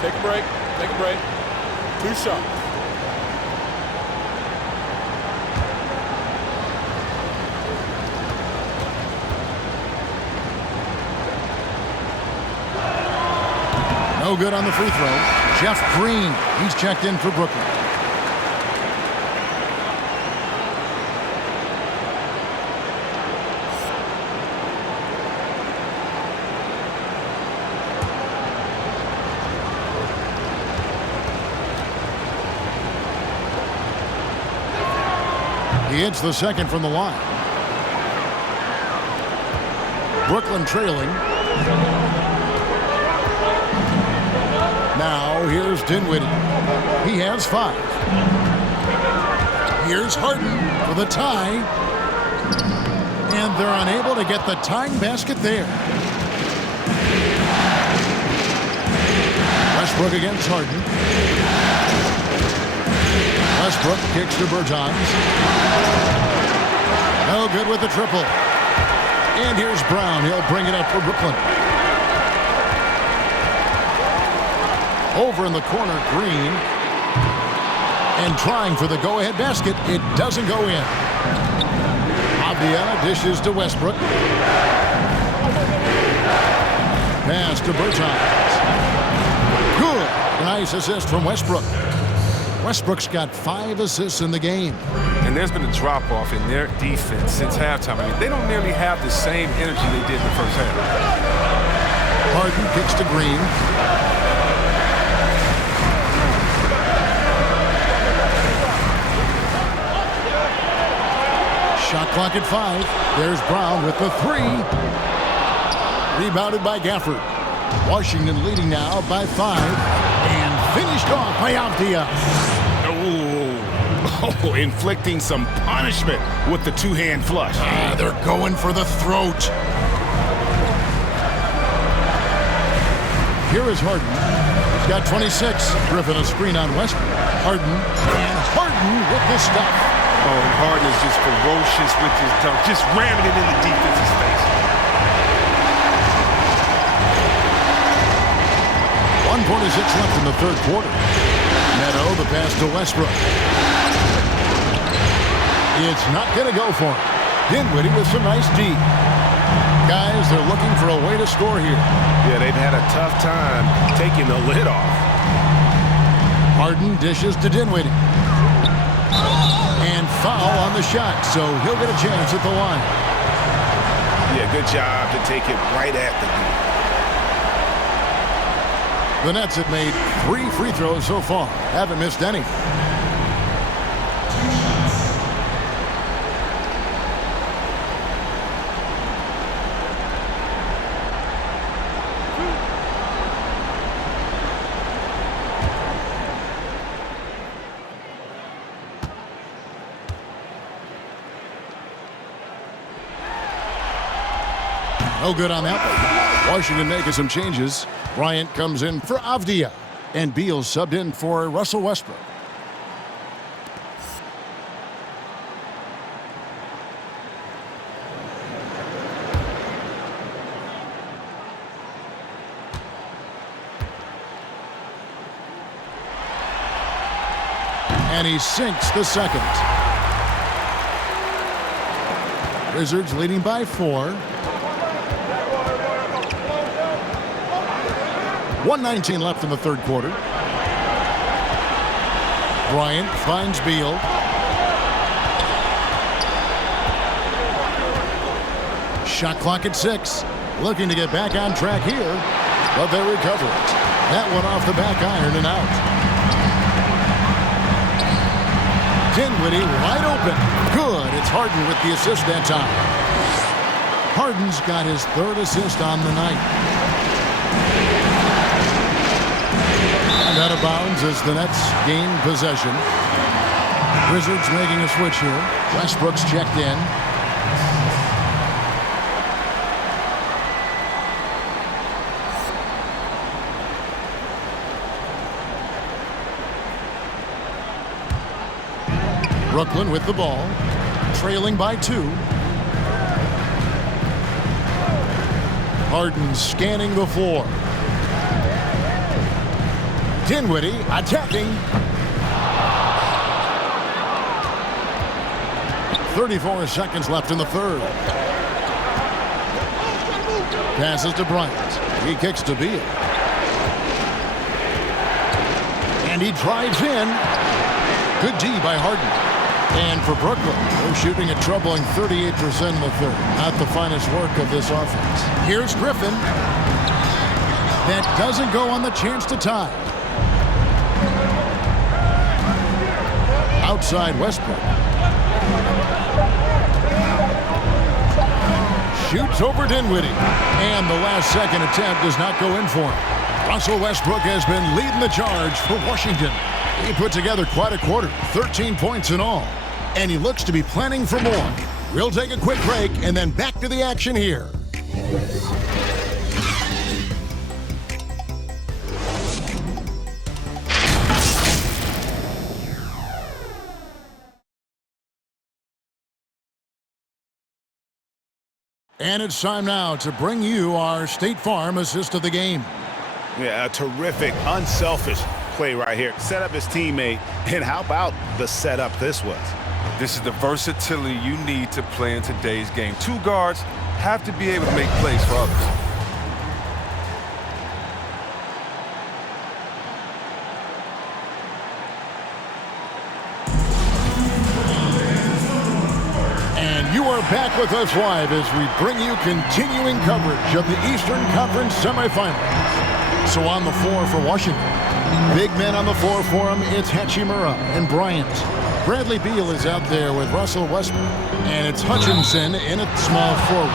Take a break. Take a break. 2 shots. No good on the free throw. Jeff Green, he's checked in for Brooklyn. He hits the second from the line. Brooklyn trailing. Now here's Dinwiddie. He has 5. Here's Harden for the tie. And they're unable to get the tying basket there. Westbrook against Harden. Westbrook kicks to Bertans. No good with the triple. And here's Brown. He'll bring it up for Brooklyn. Over in the corner, Green. And trying for the go-ahead basket. It doesn't go in. Avdia dishes to Westbrook. Pass to Bertans. Good. Nice assist from Westbrook. Westbrook's got 5 assists in the game. And there's been a drop-off in their defense since halftime. I mean, they don't nearly have the same energy they did in the first half. Harden kicks to Green. Shot clock at 5. There's Brown with the 3. Rebounded by Gafford. Washington leading now by 5. And finished off by Avdia. Oh, inflicting some punishment with the 2-hand flush. They're going for the throat. Here is Harden. He's got 26. Griffin a screen on Westbrook. Harden. And Harden with the stuff. Oh, and Harden is just ferocious with his dunk. Just ramming it in the defense's face. 1:46 left in the third quarter. Neto, the pass to Westbrook. It's not going to go for him. Dinwiddie with some nice D. Guys, they're looking for a way to score here. Yeah, they've had a tough time taking the lid off. Harden dishes to Dinwiddie. And foul on the shot, so he'll get a chance at the line. Yeah, good job to take it right at the hoop. The Nets have made 3 free throws so far. Haven't missed any. No good on that one. Washington making some changes. Bryant comes in for Avdia. And Beal subbed in for Russell Westbrook. And he sinks the second. Wizards leading by 4. 1:19 left in the third quarter. Bryant finds Beal. Shot clock at 6. Looking to get back on track here, but they recover it. That one off the back iron and out. Dinwiddie wide open. Good. It's Harden with the assist that time. Harden's got his 3rd assist on the night. And out of bounds as the Nets gain possession. Wizards making a switch here. Westbrook's checked in. Brooklyn with the ball, trailing by 2. Harden scanning the floor. Dinwiddie attacking. 34 seconds left in the 3rd. Passes to Bryant. He kicks to Beal. And he drives in. Good D by Harden. And for Brooklyn, they're shooting a troubling 38% in the 3rd. Not the finest work of this offense. Here's Griffin. That doesn't go on the chance to tie. Outside Westbrook. Shoots over Dinwiddie. And the last second attempt does not go in for him. Russell Westbrook has been leading the charge for Washington. He put together quite a quarter, 13 points in all. And he looks to be planning for more. We'll take a quick break and then back to the action here. And it's time now to bring you our State Farm assist of the game. Yeah, a terrific, unselfish play right here. Set up his teammate, and how about the setup this was? This is the versatility you need to play in today's game. 2 guards have to be able to make plays for others. And you are back with us live as we bring you continuing coverage of the Eastern Conference semifinals. So on the floor for Washington, big men on the floor for him, it's Hachimura and Bryant. Bradley Beal is out there with Russell Westbrook, and it's Hutchinson in at small forward.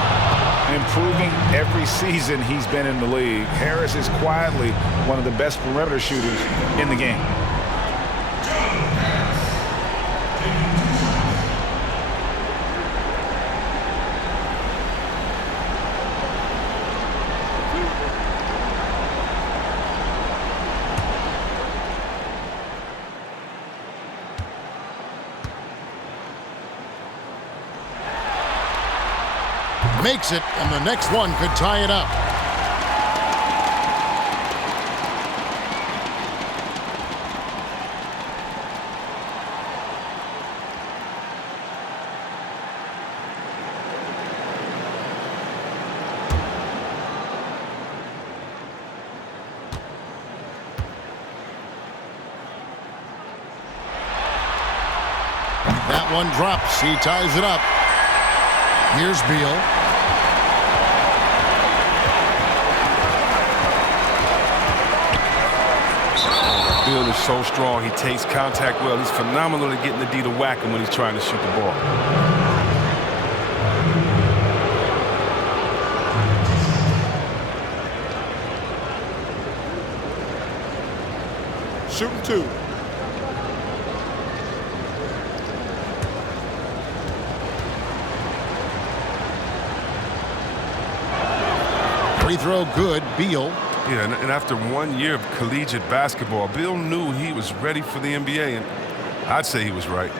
Improving every season he's been in the league. Harris is quietly one of the best perimeter shooters in the game. Makes it, and the next one could tie it up. That one drops. He ties it up. Here's Beal. Beal is so strong. He takes contact well. He's phenomenal at getting the D to whack him when he's trying to shoot the ball. Shooting 2. Free throw good, Beal. Yeah, and after 1 year of collegiate basketball, Bill knew he was ready for the NBA, and I'd say he was right.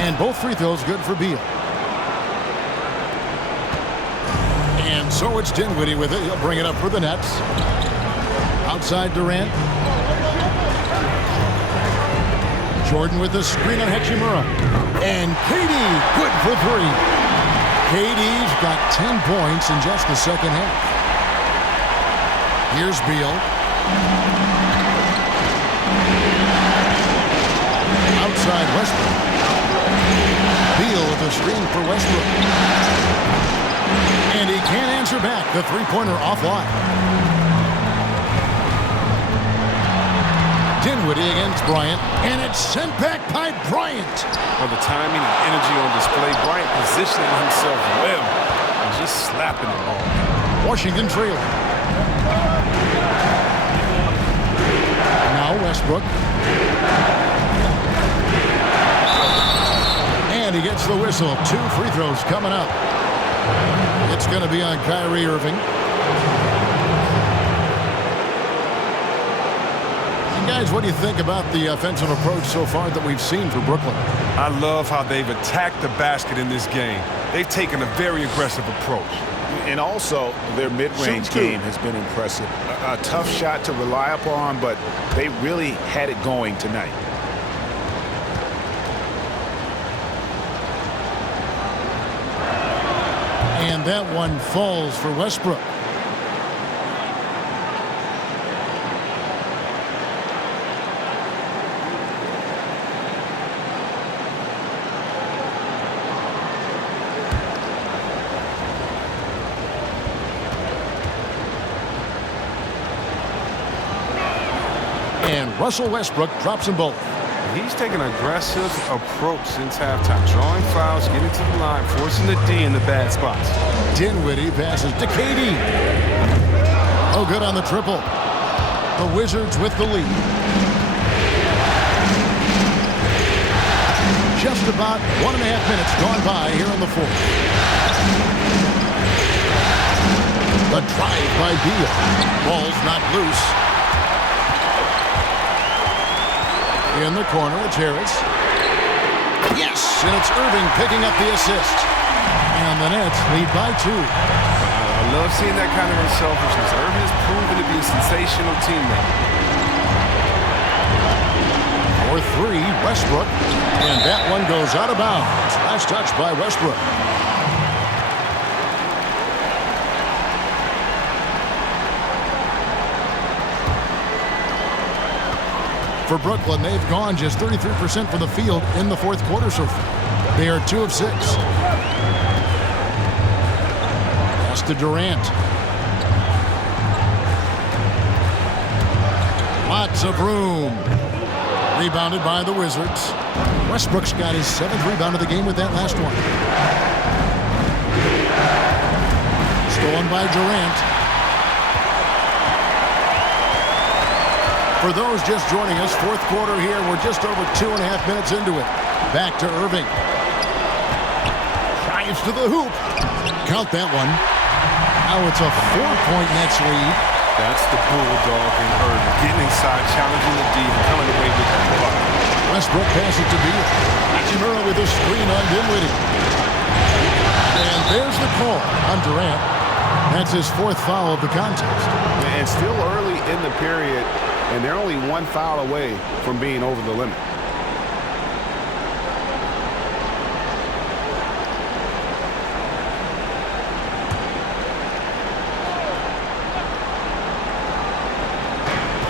And both free throws good for Beal. And so it's Dinwiddie with it. He'll bring it up for the Nets. Outside Durant. Jordan with the screen on Hachimura. And KD, good for 3. KD's got 10 points in just the second half. Here's Beal. outside Westbrook. Beal with a screen for Westbrook. And he can't answer back. The three-pointer offline. Dinwiddie against Bryant, and it's sent back by Bryant. Well, the timing and energy on display. Bryant positioning himself well and just slapping the ball. Washington trailing. Now Westbrook. And he gets the whistle. 2 free throws coming up. It's going to be on Kyrie Irving. Guys, what do you think about the offensive approach so far that we've seen for Brooklyn? I love how they've attacked the basket in this game. They've taken a very aggressive approach. And also, their mid-range game has been impressive. A tough shot to rely upon, but they really had it going tonight. And that one falls for Westbrook. And Russell Westbrook drops them both. He's taking an aggressive approach since halftime. Drawing fouls, getting to the line, forcing the D in the bad spots. Dinwiddie passes to KD. Oh, good on the triple. The Wizards with the lead. Just about 1.5 minutes gone by here in the fourth. The drive by Beal. Ball's not loose. In the corner, it's Harris. Yes, and it's Irving picking up the assist. And the Nets lead by 2. I love seeing that kind of unselfishness. Irving has proven to be a sensational teammate. For 3, Westbrook. And that one goes out of bounds. Last touch by Westbrook. For Brooklyn, they've gone just 33% from the field in the fourth quarter so far. They are 2 of 6. Pass to Durant. Lots of room. Rebounded by the Wizards. Westbrook's got his 7th rebound of the game with that last one. Stolen by Durant. For those just joining us, fourth quarter here. We're just over 2.5 minutes into it. Back to Irving. Drives to the hoop. Count that one. Now it's a 4-point Nets lead. That's the bulldog in Irving. Getting inside, challenging the D, and coming away with the block. Westbrook passes to Beal. Hachimura with a screen on Dinwiddie. And there's the call on Durant. That's his 4th foul of the contest. And still early in the period, and they're only 1 foul away from being over the limit.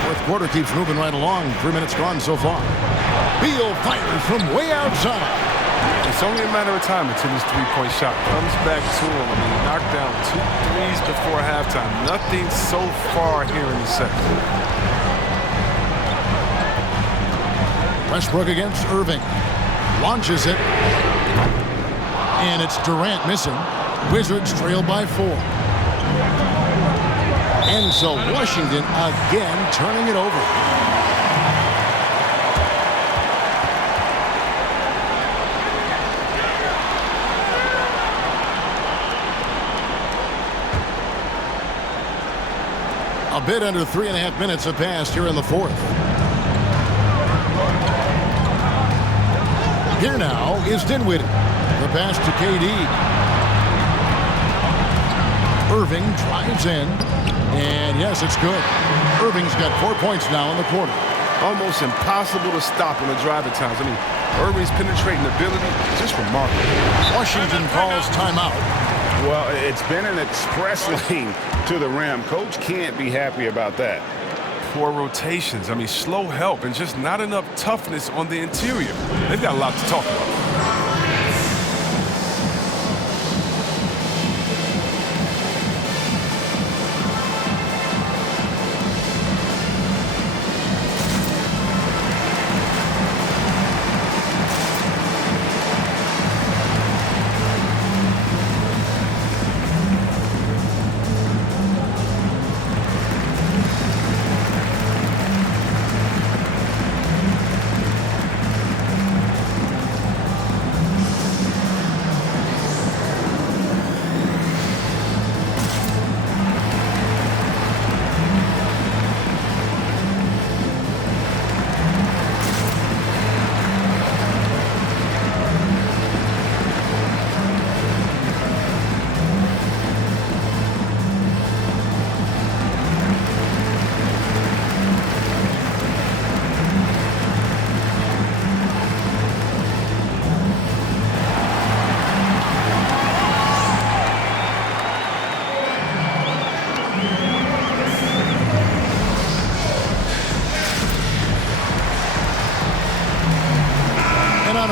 Fourth quarter keeps moving right along. 3 minutes gone so far. Beal fires from way outside. It's only a matter of time until this 3-point shot comes back to him. I mean, he knocked down 2 threes before halftime. Nothing so far here in the second. Westbrook against Irving. Launches it. And it's Durant missing. Wizards trail by 4. And so Washington again turning it over. A bit under 3.5 minutes have passed here in the fourth. Here now is Dinwiddie. The pass to KD. Irving drives in. And yes, it's good. Irving's got 4 points now in the quarter. Almost impossible to stop on the drive at times. I mean, Irving's penetrating ability, just remarkable. Washington calls timeout. Well, it's been an express lane to the rim. Coach can't be happy about that. poor rotations. I mean, slow help and just not enough toughness on the interior. They've got a lot to talk about.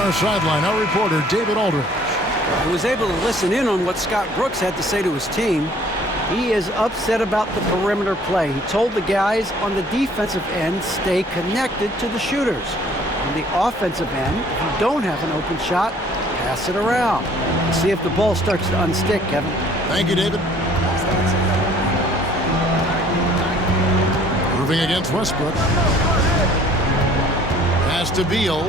Sideline, our reporter David Aldridge. I was able to listen in on what Scott Brooks had to say to his team. He is upset about the perimeter play. He told the guys on the defensive end, stay connected to the shooters. On the offensive end, if you don't have an open shot, pass it around. See if the ball starts to unstick, Kevin. Thank you, David. Moving against Westbrook. Pass to Beal.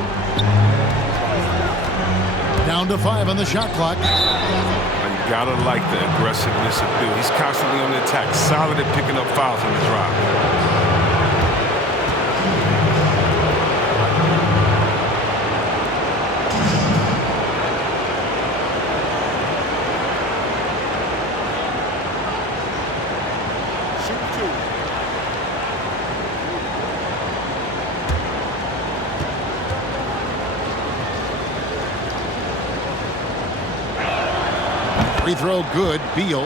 Down to 5 on the shot clock. You gotta like the aggressiveness of Bill. He's constantly on the attack, solid at picking up fouls on the drive. Free throw good. Beal.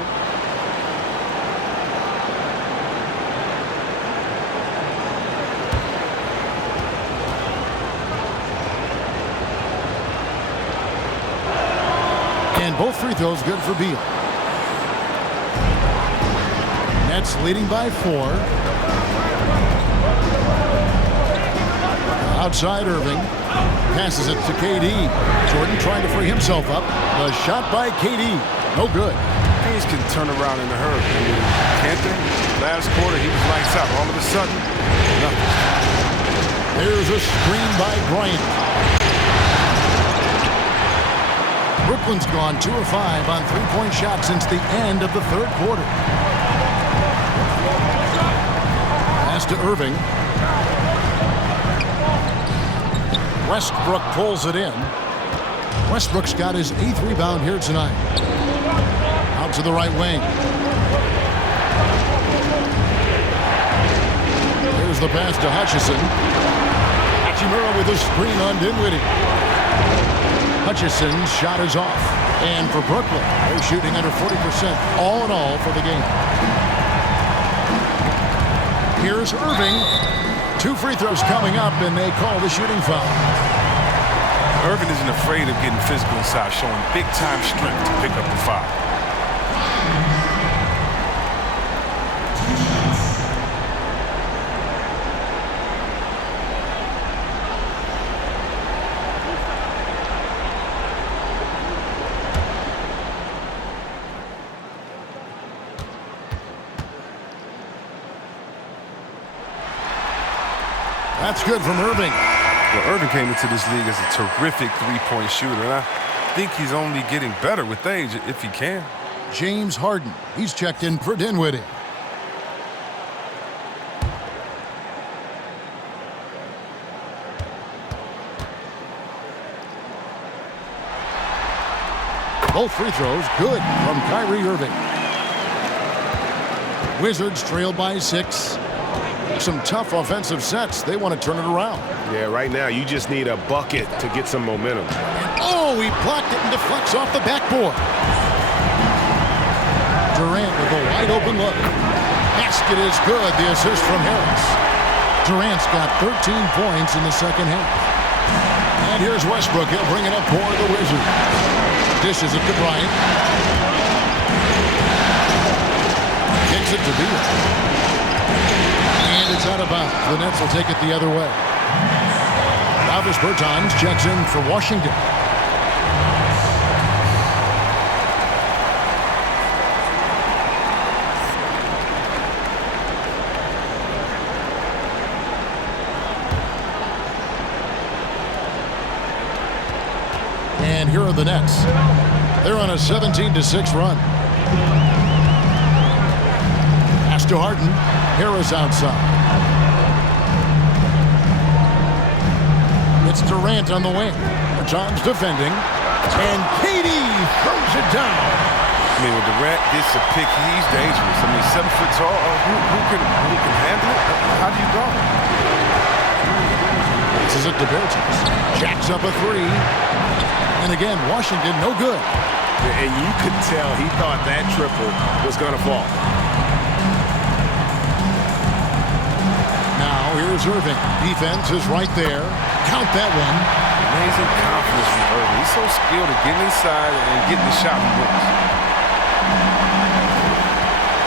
And both free throws good for Beal. Nets leading by 4. Outside Irving. Passes it to KD. Jordan trying to free himself up. The shot by KD. No good. Things can turn around in a hurry. I mean, can't they? Last quarter, he was lights out. All of a sudden, nothing. There's a screen by Bryant. Brooklyn's gone 2 of 5 on three-point shots since the end of the third quarter. Pass to Irving. Westbrook pulls it in. Westbrook's got his 8th rebound here tonight. Out to the right wing. Here's the pass to Hutchison. Hachimura with a screen on Dinwiddie. Hutchison's shot is off. And for Brooklyn, they're shooting under 40% all in all for the game. Here's Irving. 2 free throws coming up, and they call the shooting foul. Irving isn't afraid of getting physical inside, showing big-time strength to pick up the foul. That's good from Irving. Well, Irving came into this league as a terrific three-point shooter, and I think he's only getting better with age if he can. James Harden. He's checked in for Dinwiddie. Both free throws good from Kyrie Irving. Wizards trail by 6. Some tough offensive sets. They want to turn it around. Yeah, right now you just need a bucket to get some momentum. Oh, he blocked it and deflects off the backboard. Durant with a wide open look. Basket is good. The assist from Harris. Durant's got 13 points in the second half. And here's Westbrook. He'll bring it up for the Wizards. Dishes it to Bryant. Kicks it to Beal. And it's out of bounds. The Nets will take it the other way. Davis Bertans checks in for Washington. And here are the Nets. They're on a 17-6 run. Pass to Harden. Harris outside. It's Durant on the wing. Bertans defending. And Katie throws it down. I mean, when Durant gets a pick, he's dangerous. I mean, 7 foot tall. Who can handle it? How do you guard? This is it to Bertans. Jacks up a three. And again, Washington no good. And you could tell he thought that triple was going to fall. Now here's Irving. Defense is right there. Count that one. Amazing confidence from Irving. He's so skilled at getting inside and getting the shot he wants.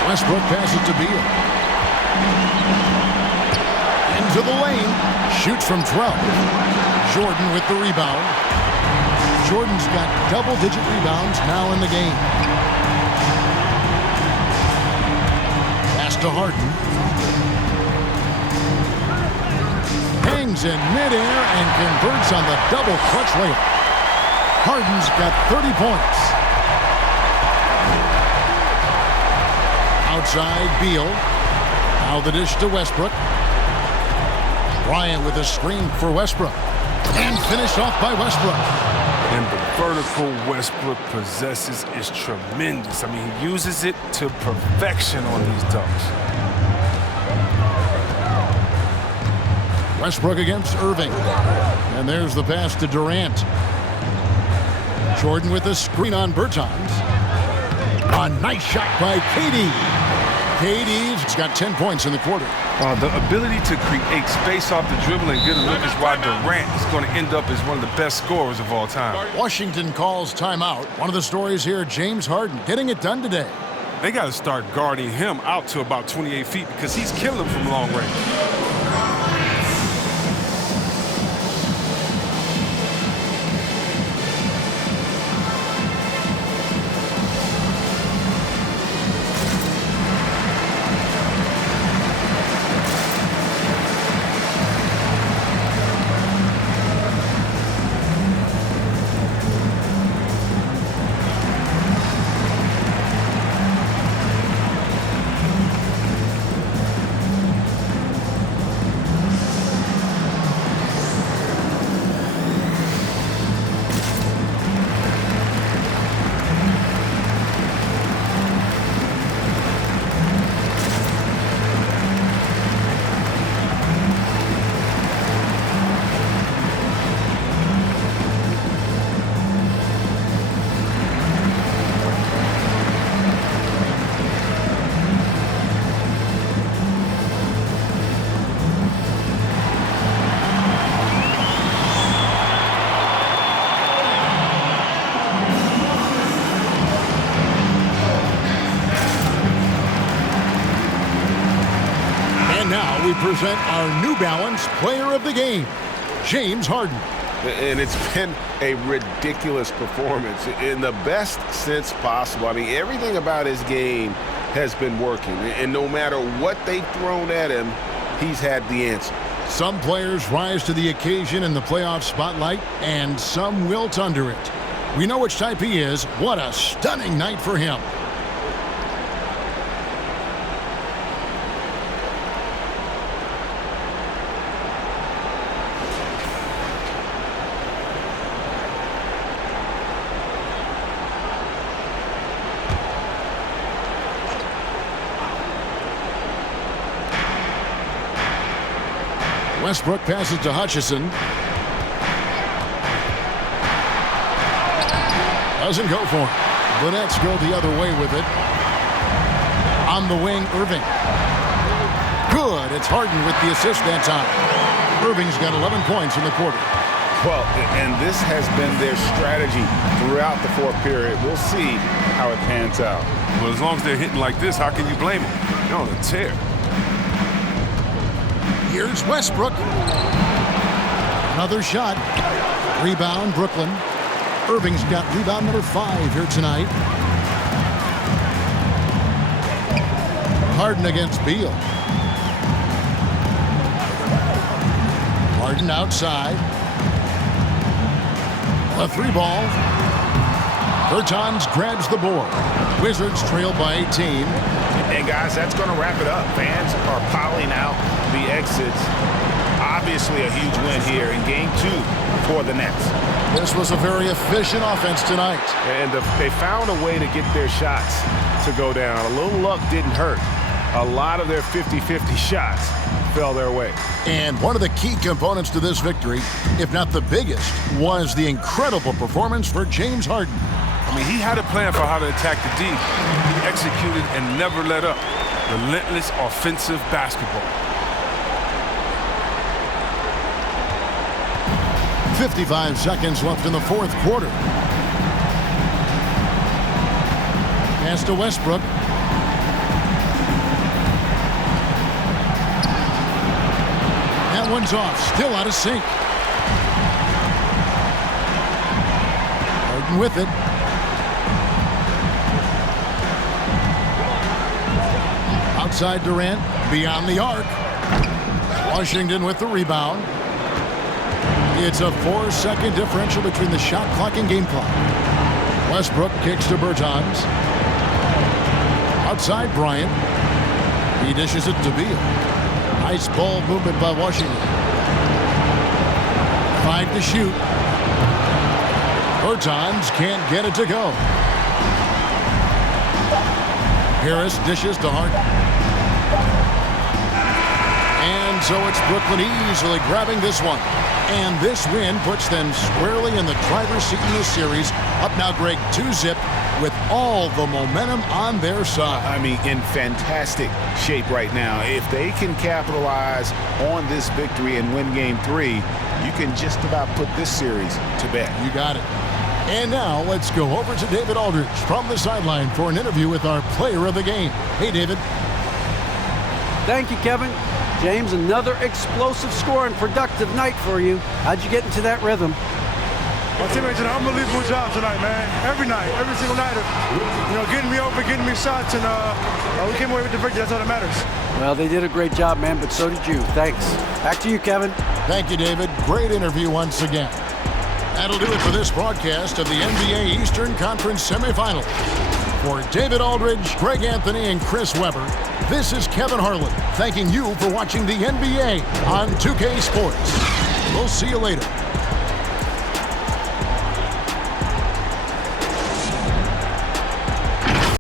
Westbrook passes to Beal. Into the lane. Shoots from 12. Jordan with the rebound. Jordan's got double-digit rebounds now in the game. Pass to Harden. Hangs in midair and converts on the double clutch layup. Harden's got 30 points. Outside, Beal. Now the dish to Westbrook. Bryant with a screen for Westbrook. And finished off by Westbrook. And the vertical Westbrook possesses is tremendous. I mean, he uses it to perfection on these dunks. Westbrook against Irving. And there's the pass to Durant. Jordan with a screen on Bertans. A nice shot by Katie. Katie's got 10 points in the quarter. The ability to create space off the dribble and get a look is why Durant is going to end up as one of the best scorers of all time. Washington calls timeout. One of the stories here, James Harden getting it done today. They got to start guarding him out to about 28 feet because he's killing them from long range. We present our New Balance Player of the Game, James Harden. And it's been a ridiculous performance in the best sense possible. I mean, everything about his game has been working. And no matter what they've thrown at him, he's had the answer. Some players rise to the occasion in the playoff spotlight, and some wilt under it. We know which type he is. What a stunning night for him. Westbrook passes to Hutchison. Doesn't go for it. The Nets go the other way with it. On the wing, Irving. Good. It's Harden with the assist that time. Irving's got 11 points in the quarter. Well, and this has been their strategy throughout the fourth period. We'll see how it pans out. Well, as long as they're hitting like this, how can you blame them? They're on a tear. Here's Westbrook. Another shot. Rebound, Brooklyn. Irving's got rebound number 5 here tonight. Harden against Beal. Harden outside. A 3-ball. Bertans grabs the board. Wizards trail by 18. And guys, that's going to wrap it up. Fans are piling out the exits. Obviously a huge win here in Game 2 for the Nets. This was a very efficient offense tonight. And they found a way to get their shots to go down. A little luck didn't hurt. A lot of their 50-50 shots fell their way. And one of the key components to this victory, if not the biggest, was the incredible performance for James Harden. I mean, he had a plan for how to attack the D. He executed and never let up. Relentless offensive basketball. 55 seconds left in the fourth quarter. Pass to Westbrook. That one's off, still out of sync. Harden with it. Outside Durant, beyond the arc. Washington with the rebound. It's a 4-second differential between the shot clock and game clock. Westbrook kicks to Bertans. Outside Bryant. He dishes it to Beal. Nice ball movement by Washington. 5 to shoot. Bertans can't get it to go. Harris dishes to Harden. And so it's Brooklyn easily grabbing this one. And this win puts them squarely in the driver's seat in this series. Up now, Greg, 2-zip with all the momentum on their side. I mean, in fantastic shape right now. If they can capitalize on this victory and win Game 3, you can just about put this series to bed. You got it. And now let's go over to David Aldridge from the sideline for an interview with our player of the game. Hey, David. Thank you, Kevin. James, another explosive score and productive night for you. How'd you get into that rhythm? My teammates did an unbelievable job tonight, man. Every night, every single night of, getting me open, getting me shots, and we came away with the victory. That's all that matters. Well, they did a great job, man, but so did you. Thanks. Back to you, Kevin. Thank you, David. Great interview once again. That'll do it for this broadcast of the NBA Eastern Conference Semifinals. For David Aldridge, Greg Anthony, and Chris Webber, this is Kevin Harlan thanking you for watching the NBA on 2K Sports. We'll see you later.